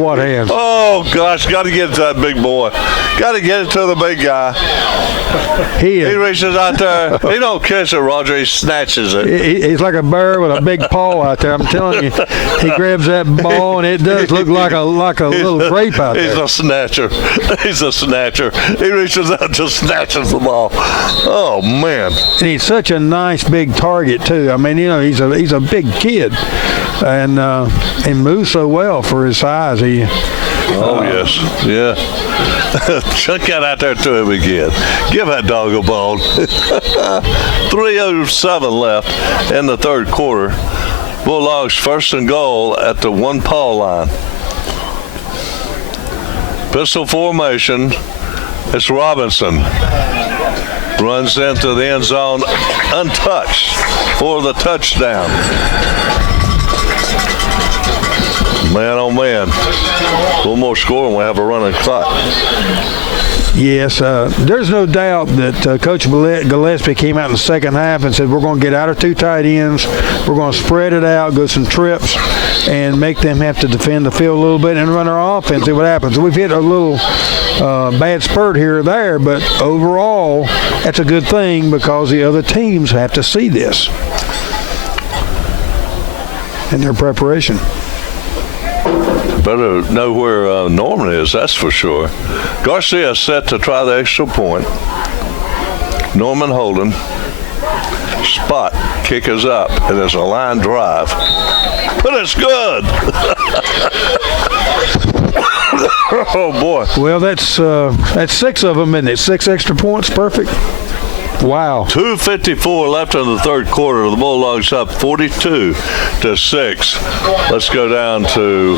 What hands? Oh, gosh. Got to get it to that big boy. Got to get it to the big guy. He reaches out there. He don't catch it, Roger. He snatches it. He's like a bird with a big paw out there. I'm telling you. He grabs that ball, and it does look like a little grape out there. He's a snatcher. He's a snatcher. He reaches out and just snatches the ball. Oh, man. And he's such a nice big target, too. I mean, you know, he's a big kid and moves so well for his size. Yes. Yeah. Chuck that out there to him again. Give that dog a ball. 3:07 left in the third quarter. Bulldogs first and goal at the 1 paw line. Pistol formation. It's Robinson. Runs into the end zone untouched for the touchdown. Man, oh man. A little more scoring, we have a running clock. Yes, there's no doubt that Coach Gillespie came out in the second half and said, we're going to get out of 2 tight ends. We're going to spread it out, go some trips, and make them have to defend the field a little bit and run our offense, see what happens. We've hit a little bad spurt here or there, but overall, that's a good thing because the other teams have to see this in their preparation. Better know where Norman is, that's for sure. Garcia set to try the extra point. Norman holding. Spot. Kick is up. And there's a line drive. But it's good. Oh, boy. Well, that's 6 of them, isn't it? 6 extra points. Perfect. Wow. 2:54 left in the third quarter. The Bulldogs up 42-6. Let's go down to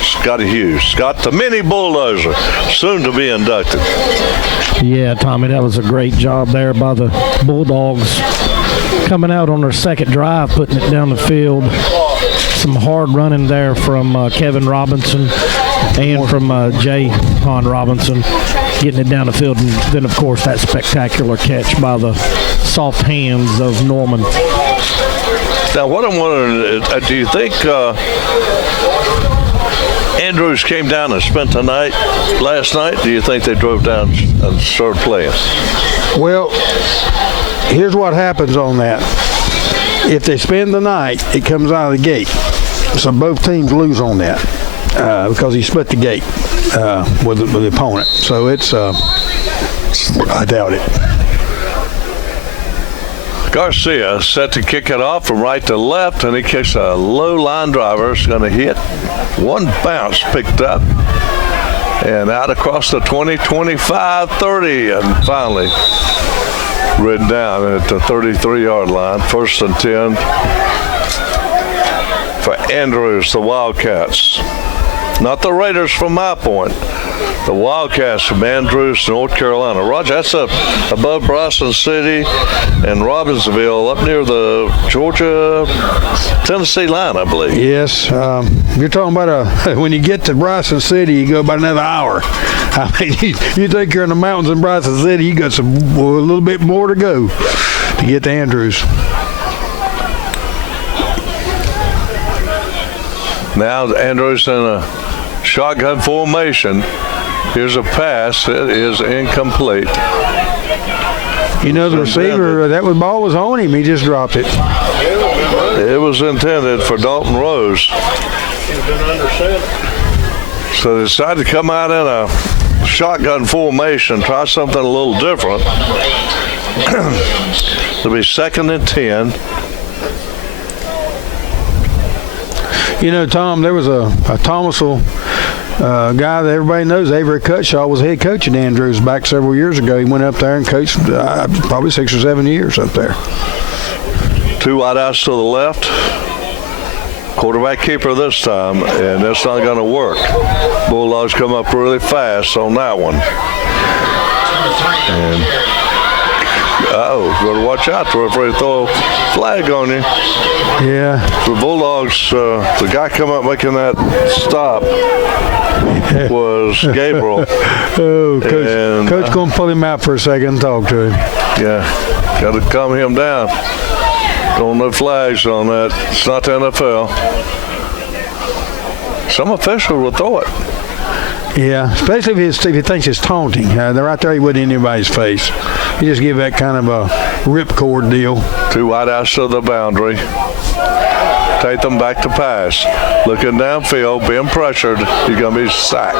Scotty Hughes. Scott, the mini bulldozer, soon to be inducted. Yeah, Tommy, that was a great job there by the Bulldogs coming out on their second drive, putting it down the field. Some hard running there from Kevin Robinson and from Jay Pond Robinson, getting it down the field. And then, of course, that spectacular catch by the soft hands of Norman. Now, what I'm wondering, do you think Andrews came down and spent the night last night? Do you think they drove down and started playing? Well, here's what happens on that. If they spend the night, it comes out of the gate. So both teams lose on that because he split the gate with the opponent. So it's, I doubt it. Garcia set to kick it off from right to left, and he kicks a low line driver. It's going to hit. One bounce picked up and out across the 20, 25, 30, and finally ridden down at the 33-yard line. 1st and 10 for Andrews, the Wildcats. Not the Raiders from my point. The Wildcats from Andrews, North Carolina. Roger, that's up above Bryson City and Robbinsville, up near the Georgia-Tennessee line, I believe. Yes. You're talking about when you get to Bryson City, you go about another hour. I mean, you think you're in the mountains in Bryson City, you got a little bit more to go to get to Andrews. Now Andrews in a shotgun formation. Here's a pass. It is incomplete. You know, the receiver, that ball was on him. He just dropped it. It was intended for Dalton Rose. So they decided to come out in a shotgun formation, try something a little different. It'll be 2nd and 10. You know, Tom, there was a Thomasville guy that everybody knows, Avery Cutshaw, was head coach at Andrews back several years ago. He went up there and coached probably 6 or 7 years up there. 2 wideouts to the left. Quarterback keeper this time, and that's not going to work. Bulldogs come up really fast on that one. And got to watch out. The referee throw a flag on you. Yeah. The Bulldogs, the guy come up making that stop was Gabriel. Coach going to pull him out for a second and talk to him. Yeah, got to calm him down. Don't no flags on that. It's not the NFL. Some official will throw it. Yeah, especially if he thinks it's taunting. They're right there, he wouldn't in anybody's face. You just give that kind of a ripcord deal. 2 wideouts to the boundary. Take them back to pass. Looking downfield, being pressured. You're going to be sacked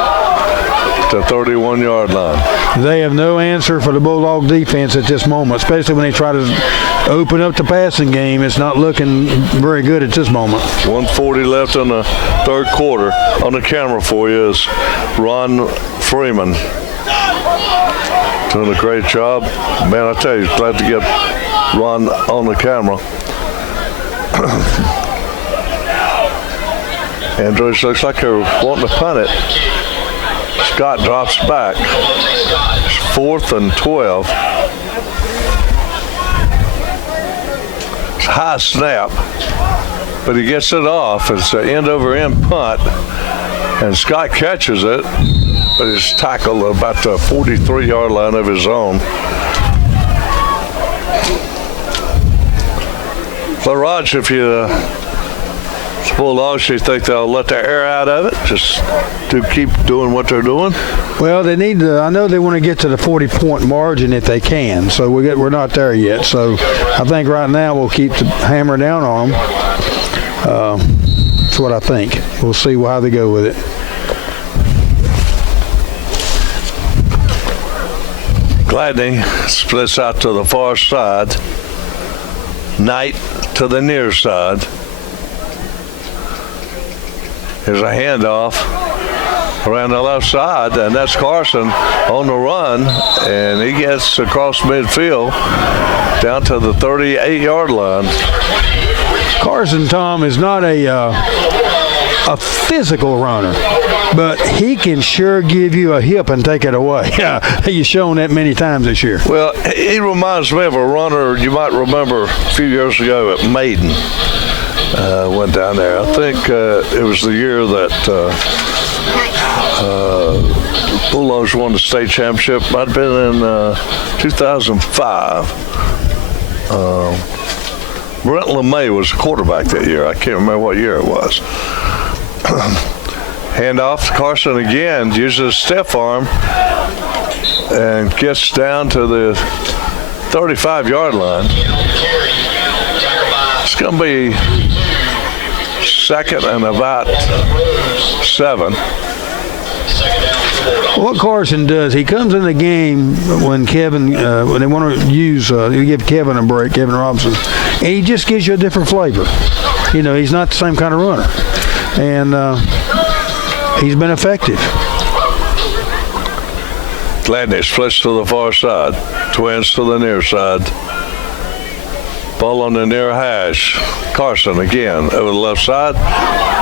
to 31-yard line. They have no answer for the Bulldog defense at this moment, especially when they try to open up the passing game. It's not looking very good at this moment. 1:40 left in the 3rd quarter. On the camera for you is Ron Freeman. Doing a great job. Man, I tell you, glad to get Ron on the camera. Andrews looks like they're wanting to punt it. Scott drops back. It's 4th and 12. It's a high snap, but he gets it off. It's an end-over-end punt, and Scott catches it, but he's tackled about the 43-yard line of his own. But Raj, if you Bulldogs, you think they'll let the air out of it, just to keep doing what they're doing? Well, they need to. I know they want to get to the 40-point margin if they can. So we're not there yet. So I think right now we'll keep the hammer down on them. That's what I think. We'll see how they go with it. Gladney splits out to the far side. Knight to the near side. Here's a handoff around the left side, and that's Carson on the run, and he gets across midfield down to the 38-yard line. Carson, Tom, is not a physical runner, but he can sure give you a hip and take it away. He's shown that many times this year. Well, he reminds me of a runner you might remember a few years ago at Maiden. Went down there. I think it was the year that Bulldogs won the state championship. Might have been in 2005. Brent LeMay was the quarterback that year. I can't remember what year it was. Handoff to Carson again, uses stiff arm and gets down to the 35-yard line. It's going to be 2nd and about 7. What Carson does, he comes in the game when Kevin, when they want to use, you give Kevin a break, Kevin Robinson, and he just gives you a different flavor. You know, he's not the same kind of runner, and he's been effective. Gladney splits to the far side, twins to the near side. Ball on the near hash. Carson again over the left side.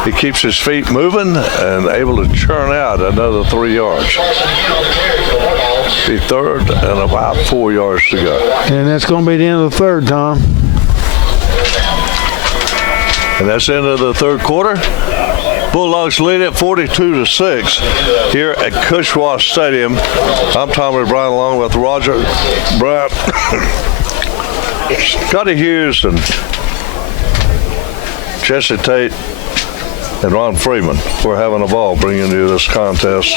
He keeps his feet moving and able to churn out another 3 yards. Be 3rd and about 4 yards to go. And that's going to be the end of the 3rd, Tom. And that's the end of the 3rd quarter. Bulldogs lead it 42-6 here at Cushwa Stadium. I'm Tommy Bryant along with Roger Bryant. Scotty Hughes and Jesse Tate and Ron Freeman. We're having a ball bringing you this contest.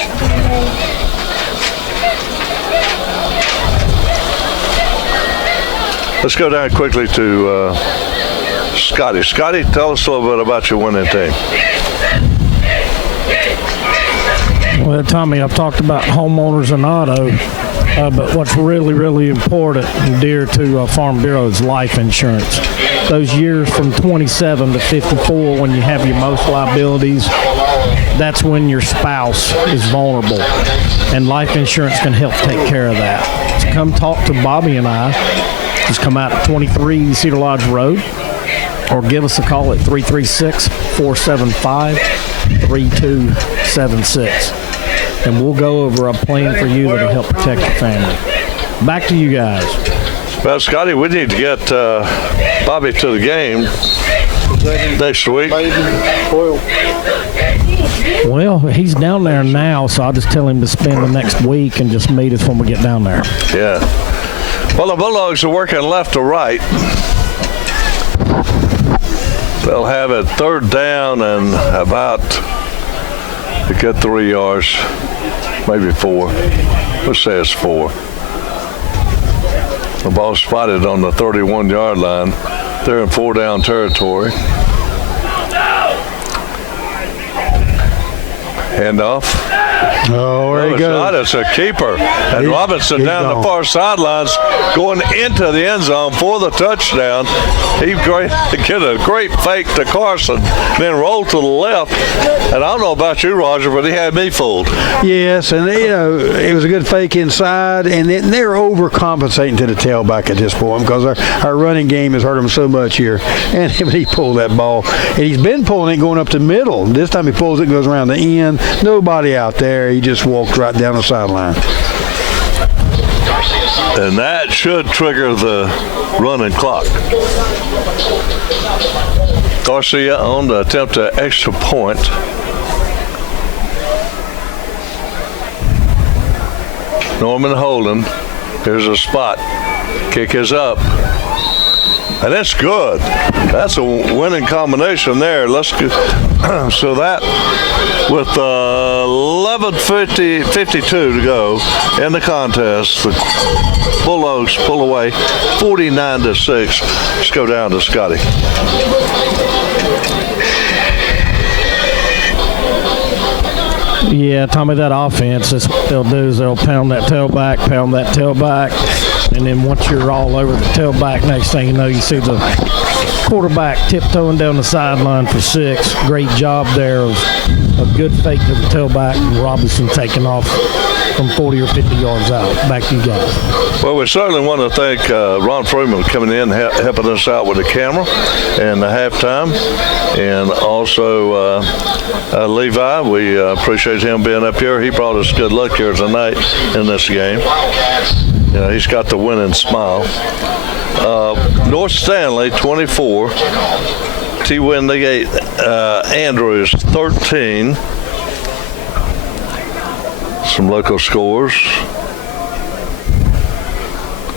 Let's go down quickly to Scotty. Scotty, tell us a little bit about your winning team. Well, Tommy, I've talked about homeowners and auto, but what's really, really important and dear to Farm Bureau is life insurance. Those years from 27 to 54 when you have your most liabilities, that's when your spouse is vulnerable, and life insurance can help take care of that. So come talk to Bobby and I. Just come out at 23 Cedar Lodge Road or give us a call at 336-475-3276. And we'll go over a plan for you that'll help protect your family. Back to you guys. Well, Scotty, we need to get Bobby to the game next week. Well, he's down there now, so I'll just tell him to spend the next week and just meet us when we get down there. Yeah. Well, the Bulldogs are working left to right. They'll have it 3rd down and about a good 3 yards, maybe 4. Let's say it's 4. The ball spotted on the 31-yard line. They're in 4-down territory. Handoff. Oh, there he goes. It's a keeper. And Robinson he's down gone. the far sidelines going into the end zone for the touchdown. He get a great fake to Carson, then roll to the left. And I don't know about you, Roger, but he had me fooled. Yes, and it was a good fake inside, and they're overcompensating to the tailback at this point because our running game has hurt him so much here. And he pulled that ball, and he's been pulling it going up the middle. This time he pulls it, goes around the end. Nobody out there. He just walked right down the sideline. And that should trigger the running clock. Garcia on the attempt to extra point. Norman Holden. Here's a spot. Kick is up. And it's good. That's a winning combination there. Let's go. So that with 11:52 to go in the contest, the Bulldogs pull away 49-6. Let's go down to Scotty. Yeah, Tommy, that offense, that's what they'll do is they'll pound that tailback, and then once you're all over the tailback, next thing you know, you see the quarterback tiptoeing down the sideline for 6. Great job there of a good fake to the tailback, and Robinson taking off from 40 or 50 yards out. Back to you guys. Well, we certainly want to thank Ron Freeman coming in, helping us out with the camera and the halftime. And also Levi, we appreciate him being up here. He brought us good luck here tonight in this game. You know, he's got the winning smile. North Stanley, 24. T-Windgate Andrews, 13. Some local scores.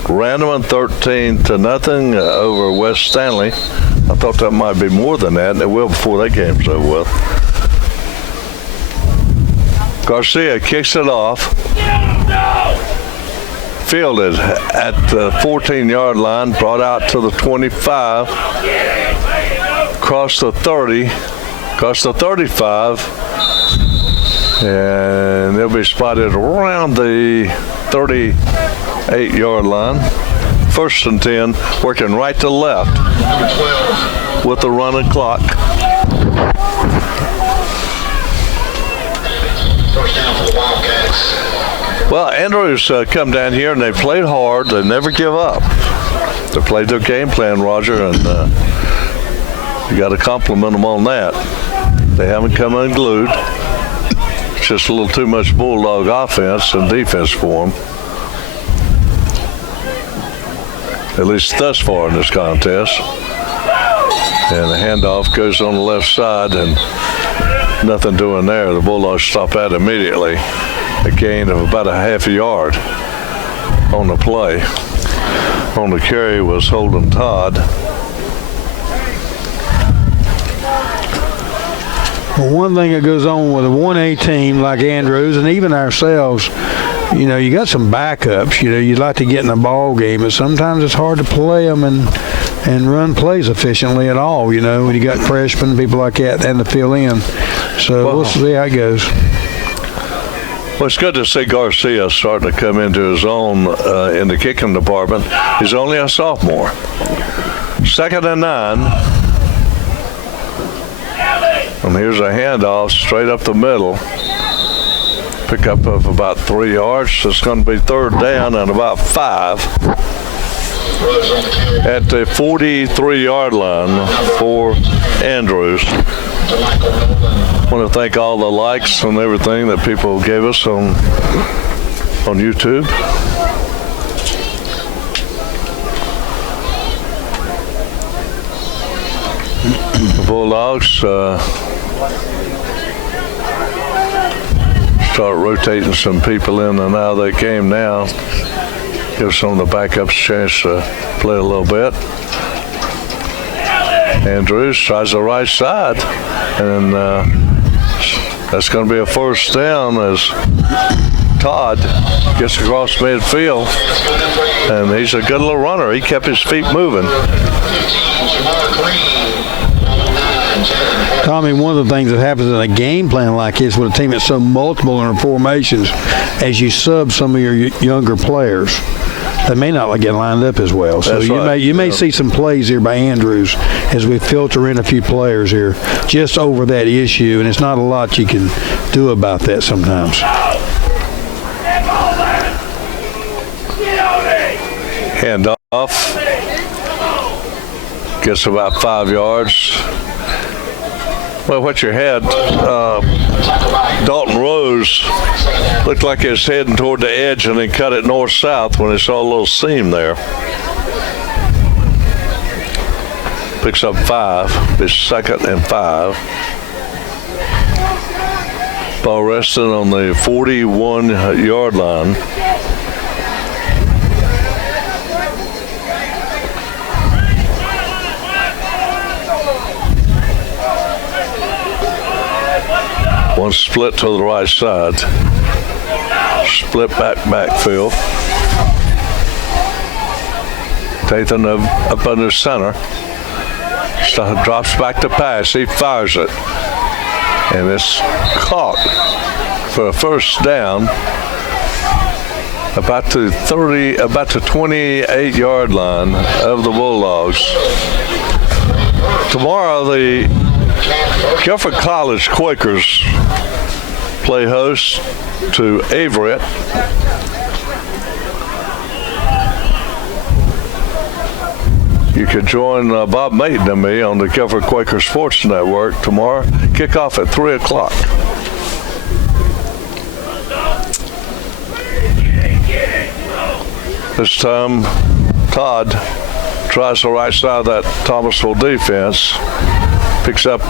Randleman 13-0 over West Stanley. I thought that might be more than that, and it will before that game's over with. Garcia kicks it off. Fielded at the 14-yard line, brought out to the 25, crossed the 30, crossed the 35, and they'll be spotted around the 38-yard line. 1st and 10, working right to left with the running clock. First down for the Wildcats. Well, Andrews come down here and they played hard. They never give up. They played their game plan, Roger, and you got to compliment them on that. They haven't come unglued. It's just a little too much Bulldog offense and defense for them. At least thus far in this contest. And the handoff goes on the left side and nothing doing there. The Bulldogs stop that immediately. A gain of about a half a yard on the play. On the carry was Holden Todd. Well, one thing that goes on with a 1A team like Andrews and even ourselves, you know, you got some backups. You know, you'd like to get in a ball game, but sometimes it's hard to play them and run plays efficiently at all, you know, when you got freshmen, people like that, and to fill in. So we'll see how it goes. Well, it's good to see Garcia starting to come into his own in the kicking department. He's only a sophomore. 2nd and 9. And here's a handoff straight up the middle. Pickup of about 3 yards. It's going to be 3rd down and about 5 at the 43-yard line for Andrews. I want to thank all the likes and everything that people gave us on YouTube. The Bulldogs start rotating some people in and out of that game now. Give some of the backups a chance to play a little bit. Andrews tries the right side, and that's going to be a 1st down as Todd gets across midfield, and he's a good little runner. He kept his feet moving. Tommy, one of the things that happens in a game plan like this with a team that's so multiple in their formations, as you sub some of your younger players, they may not get lined up as well. So you may see some plays here by Andrews as we filter in a few players here just over that issue, and it's not a lot you can do about that sometimes. Hand off. Gets about 5 yards. Well, what you had, Dalton Rose looked like he was heading toward the edge and then cut it north-south when he saw a little seam there. Picks up 5. It's 2nd and 5. Ball resting on the 41-yard line. One split to the right side. Split backfield. Tathan up under center. Drops back to pass. He fires it. And it's caught for a 1st down. About the 28-yard line of the Bulldogs. Tomorrow, the Guilford College Quakers play host to Averett. You can join Bob Maton and me on the Guilford Quaker Sports Network tomorrow. Kickoff at 3 o'clock. This time, Todd tries the right side of that Thomasville defense. Picks up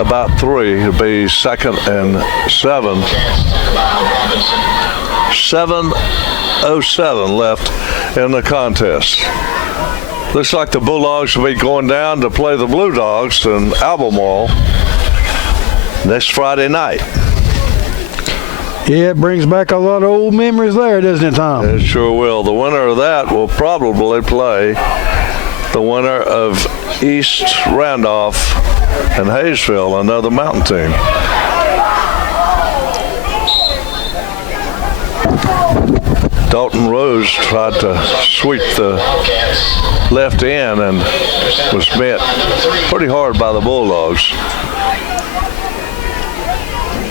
about 3. It'll be 2nd and 7. 7:07 left in the contest. Looks like the Bulldogs will be going down to play the Blue Dogs in Albemarle next Friday night. Yeah, it brings back a lot of old memories there, doesn't it, Tom? It sure will. The winner of that will probably play the winner of East Randolph and Hayesville, another mountain team. Dalton Rose tried to sweep the left end and was met pretty hard by the Bulldogs.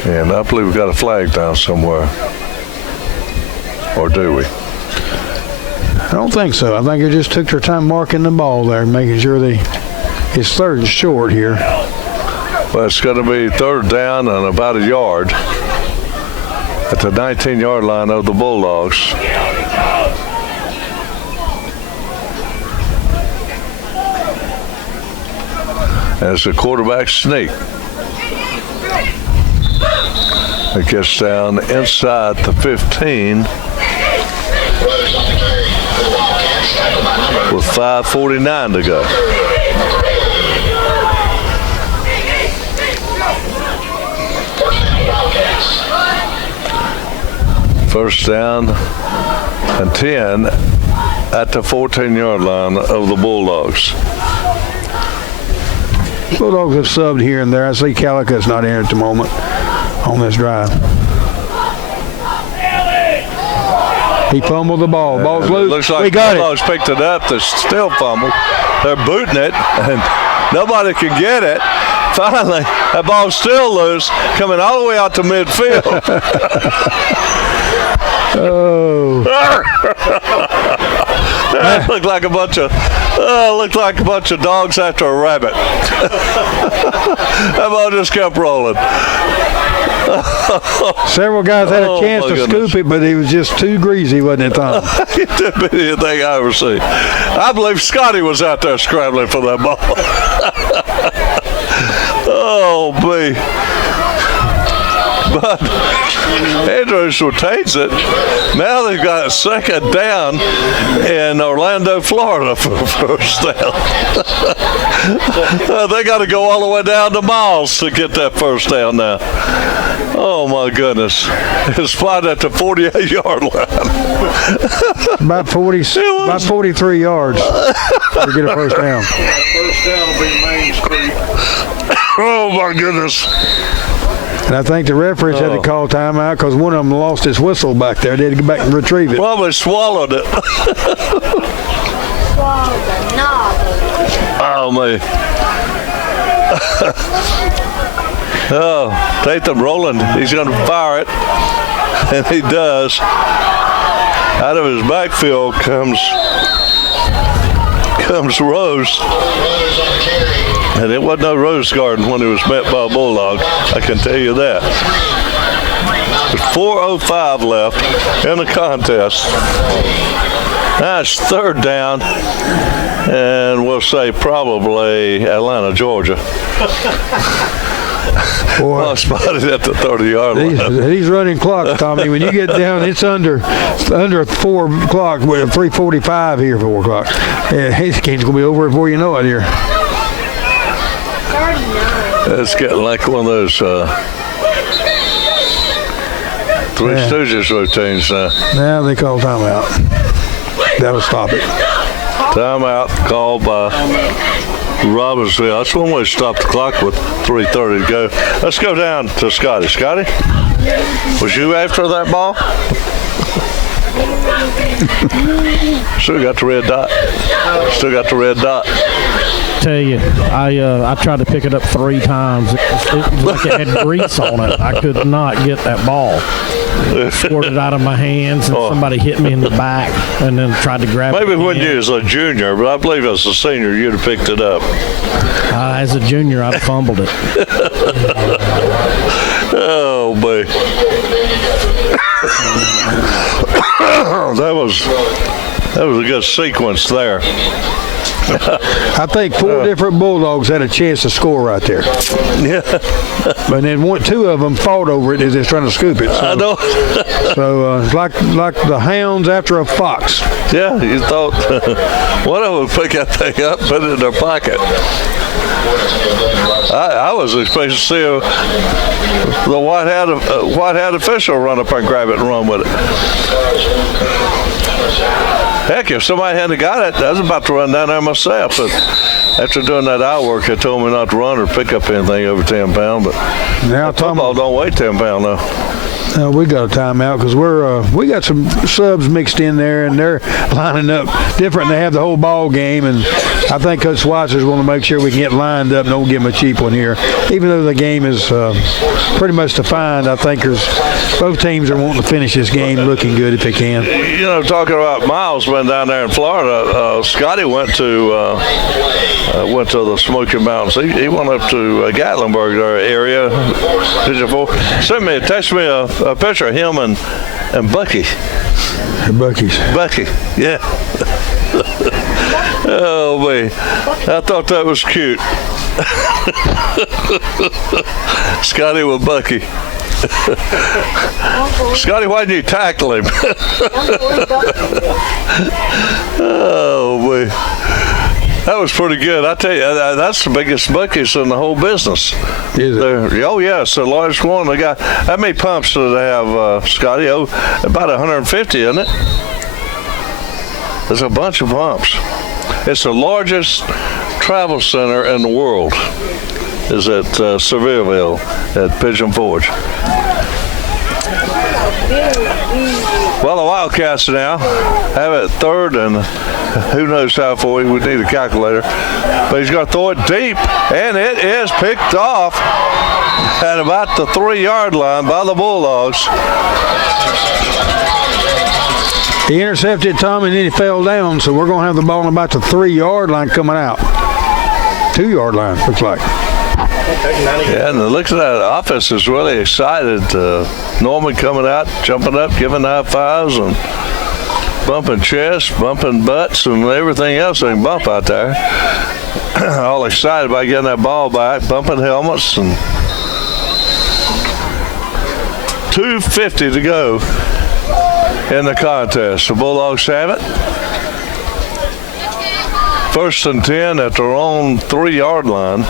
And I believe we've got a flag down somewhere. Or do we? I don't think so. I think they just took their time marking the ball there, making sure it's 3rd and short here. Well, it's going to be 3rd down and about a yard at the 19-yard line of the Bulldogs. As the quarterback sneak. It gets down inside the 15 with 5:49 to go. First down and 10 at the 14-yard line of the Bulldogs. Bulldogs have subbed here and there. I see Calica's not in at the moment on this drive. He fumbled the ball. Ball's loose. Looks like we got Bulldogs it. picked it up. They still fumbled. They're booting it, and nobody can get it. Finally, that ball's still loose, coming all the way out to midfield. Oh. That looked like a bunch of dogs after a rabbit. That ball just kept rolling. Several guys had a chance my to goodness. scoop it, but he was just too greasy, wasn't it, Tom? It didn't be anything I ever see. I believe Scotty was out there scrambling for that ball. Oh, me. But Andrews retains it. Now they've got a second down in Orlando, Florida for first down. They got to go all the way down to Miles to get that first down now. Oh, my goodness. It's spotted at the 48-yard line. About 43 yards to get a first down. First down will be Main Street. Oh, my goodness. And I think the referees had to call timeout because one of them lost his whistle back there. They had to go back and retrieve it. Probably swallowed it. Oh, me. Oh, Tatum rolling. He's going to fire it. And he does. Out of his backfield comes Rose. And it wasn't no Rose Garden when he was met by a Bulldog. I can tell you that. There's 4:05 left in the contest. Now it's third down, and we'll say probably Atlanta, Georgia. Boy, Well, spotted at the 30-yard line. he's running clock, Tommy. When you get down, it's under 4 o'clock. We're 3:45 here, 4 o'clock. Yeah, his game's going to be over before you know it here. It's getting like one of those Three Stooges routines now. Now they call timeout. That'll stop it. Timeout called by Robbinsville. That's one way to stop the clock with 3:30 to go. Let's go down to Scotty. Scotty, was you after that ball? Still got the red dot. Still got the red dot. Tell you, I tried to pick it up 3 times. It was like it had grease on it. I could not get that ball. Squirted out of my hands, and somebody hit me in the back, and then tried to grab it. Maybe when again. you was a junior, but I believe as a senior you'd have picked it up. As a junior, I'd have fumbled it. Oh, boy. That was a good sequence there. I think 4 different Bulldogs had a chance to score right there. Yeah. But then 2 of them fought over it as they're trying to scoop it. So, I know. So it's like the hounds after a fox. Yeah, you thought one of them would pick that thing up, put it in their pocket. I was expecting to see the white hat official run up and grab it and run with it. Heck, if somebody hadn't got it, I was about to run down there myself. But after doing that eye work, they told me not to run or pick up anything over 10 pounds. But Now, football don't weigh 10 pounds though. We got a timeout because we got some subs mixed in there, and they're lining up different. They have the whole ball game, and I think Coach Schweitzer's want to make sure we can get lined up and don't give them a cheap one here. Even though the game is pretty much defined, I think both teams are wanting to finish this game looking good if they can. You know, talking about Miles went down there in Florida. Scotty went to the Smoky Mountains. He went up to Gatlinburg area. Text me a picture of him and Bucky. Bucky's. Bucky, yeah. Oh, man. I thought that was cute. Scotty with Bucky. Scotty, why didn't you tackle him? Oh, man. That was pretty good. I tell you, that's the biggest buckets in the whole business. Is it? Oh, yeah, it's the largest one. They got, how many pumps do they have, Scotty? Oh, about 150, isn't it? There's a bunch of pumps. It's the largest travel center in the world. Is at Sevierville at Pigeon Forge. Well, the Wildcats now have it third, and who knows how far. We need a calculator. But he's going to throw it deep, and it is picked off at about the 3-yard line by the Bulldogs. He intercepted Tom, and then he fell down, so we're going to have the ball on about the 3-yard line coming out. 2-yard line, looks like. Yeah, and looks at that offense is really excited. Norman coming out, jumping up, giving high fives, and bumping chests, bumping butts, and everything else they can bump out there. All excited about getting that ball back, bumping helmets, and 2:50 to go in the contest. The Bulldogs have it. 1st and 10 at their own 3-yard line.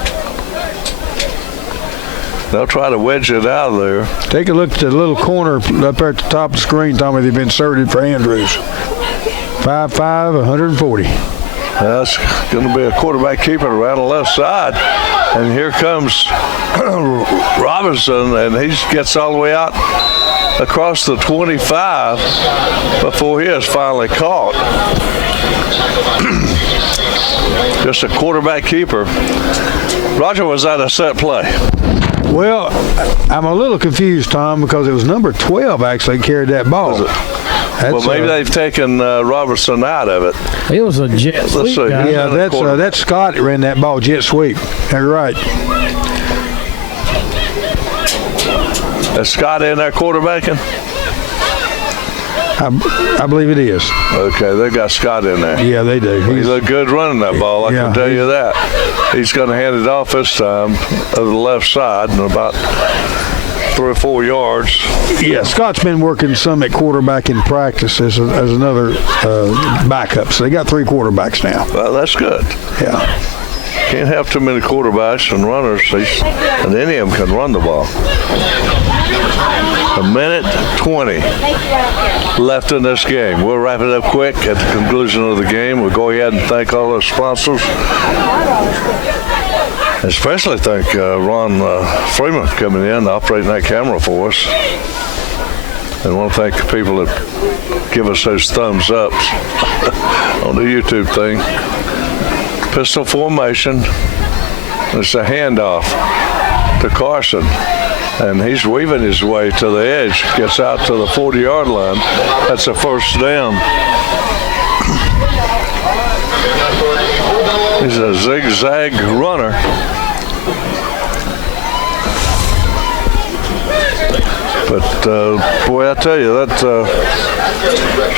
They'll try to wedge it out of there. Take a look at the little corner up there at the top of the screen, Tommy. They've inserted for Andrews. 5'5", 140. That's going to be a quarterback keeper around the left side. And here comes Robinson, and he gets all the way out across the 25 before he is finally caught. Just a quarterback keeper. Roger, was that a set play? Well, I'm a little confused, Tom, because it was number 12 actually carried that ball. Well, maybe they've taken Robertson out of it. It was a jet sweep, guy. Yeah, that's Scott that ran that ball, jet sweep. You're right. Is Scott in there quarterbacking? I believe it is. Okay, they got Scott in there. Yeah, they do. He looked good running that ball, I can tell you that. He's going to hand it off this time to the left side and about 3 or 4 yards. Yeah, Scott's been working some at quarterback in practice as another backup. So they got 3 quarterbacks now. Well, that's good. Yeah. Can't have too many quarterbacks and runners, and any of them can run the ball. 1:20 left in this game. We'll wrap it up quick at the conclusion of the game. We'll go ahead and thank all our sponsors. Especially thank Ron Freeman coming in, operating that camera for us. And I want to thank the people that give us those thumbs ups on the YouTube thing. Pistol formation. It's a handoff to Carson. And he's weaving his way to the edge, gets out to the 40-yard line. That's a first down. He's a zigzag runner. But, boy, I tell you, that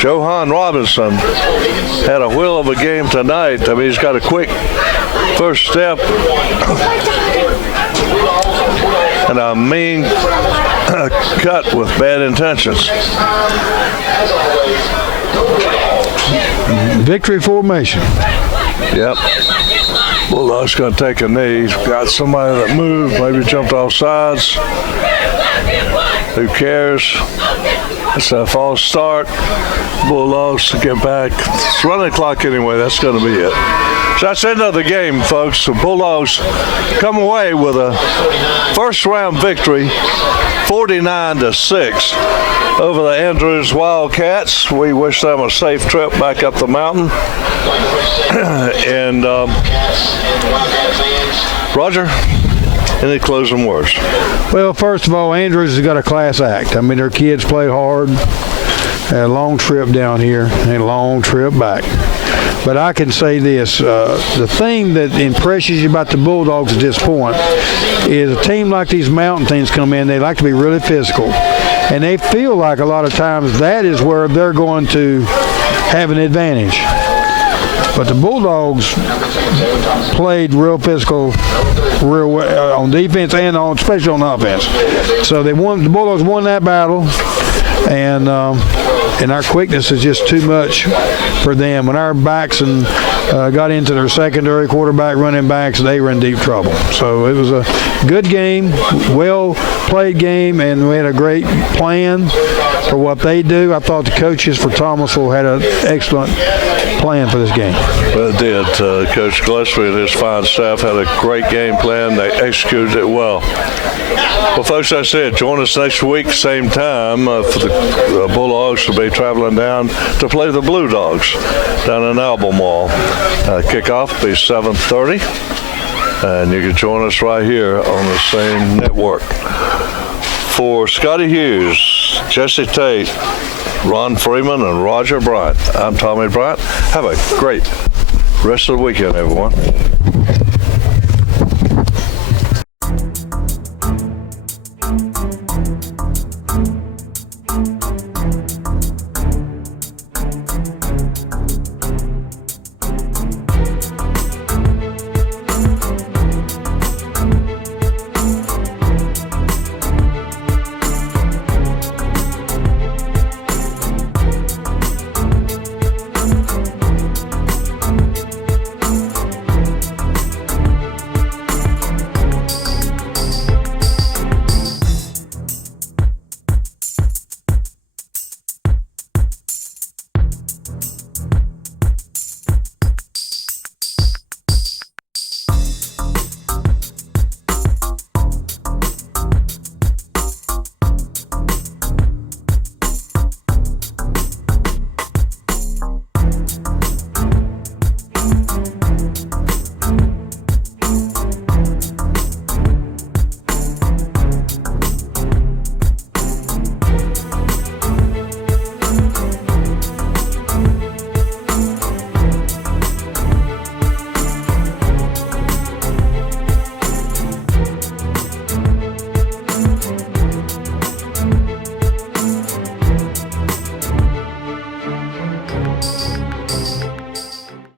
Johan Robinson had a wheel of a game tonight. I mean, he's got a quick first step and a mean cut with bad intentions. Victory formation. Yep. Bulldog's going to take a knee. He's got somebody that moved, maybe jumped off sides. Who cares? It's a false start. Bulldogs to get back. It's running clock anyway. That's going to be it. So that's the end of the game, folks. The Bulldogs come away with a first-round victory, 49-6, over the Andrews Wildcats. We wish them a safe trip back up the mountain. And Roger, any closing words? Well, first of all, Andrews has got a class act. I mean, their kids play hard. Had a long trip down here and a long trip back. But I can say this, the thing that impresses you about the Bulldogs at this point is a team like these mountain teams come in, they like to be really physical. And they feel like a lot of times that is where they're going to have an advantage. But the Bulldogs played real physical, real on defense and especially on offense. So the Bulldogs won that battle, and our quickness is just too much for them. When our backs got into their secondary, quarterback, running backs, they were in deep trouble. So it was a good game, well-played game, and we had a great plan for what they do. I thought the coaches for Thomasville had an excellent plan for this game? Well, it did. Coach Gillespie and his fine staff had a great game plan. They executed it well. Well, folks, I said, join us next week, same time, for the Bulldogs to be traveling down to play the Blue Dogs down in Albemarle. Kickoff will be 7:30, and you can join us right here on the same network. For Scotty Hughes, Jesse Tate, Ron Freeman, and Roger Bryant, I'm Tommy Bryant. Have a great rest of the weekend, everyone.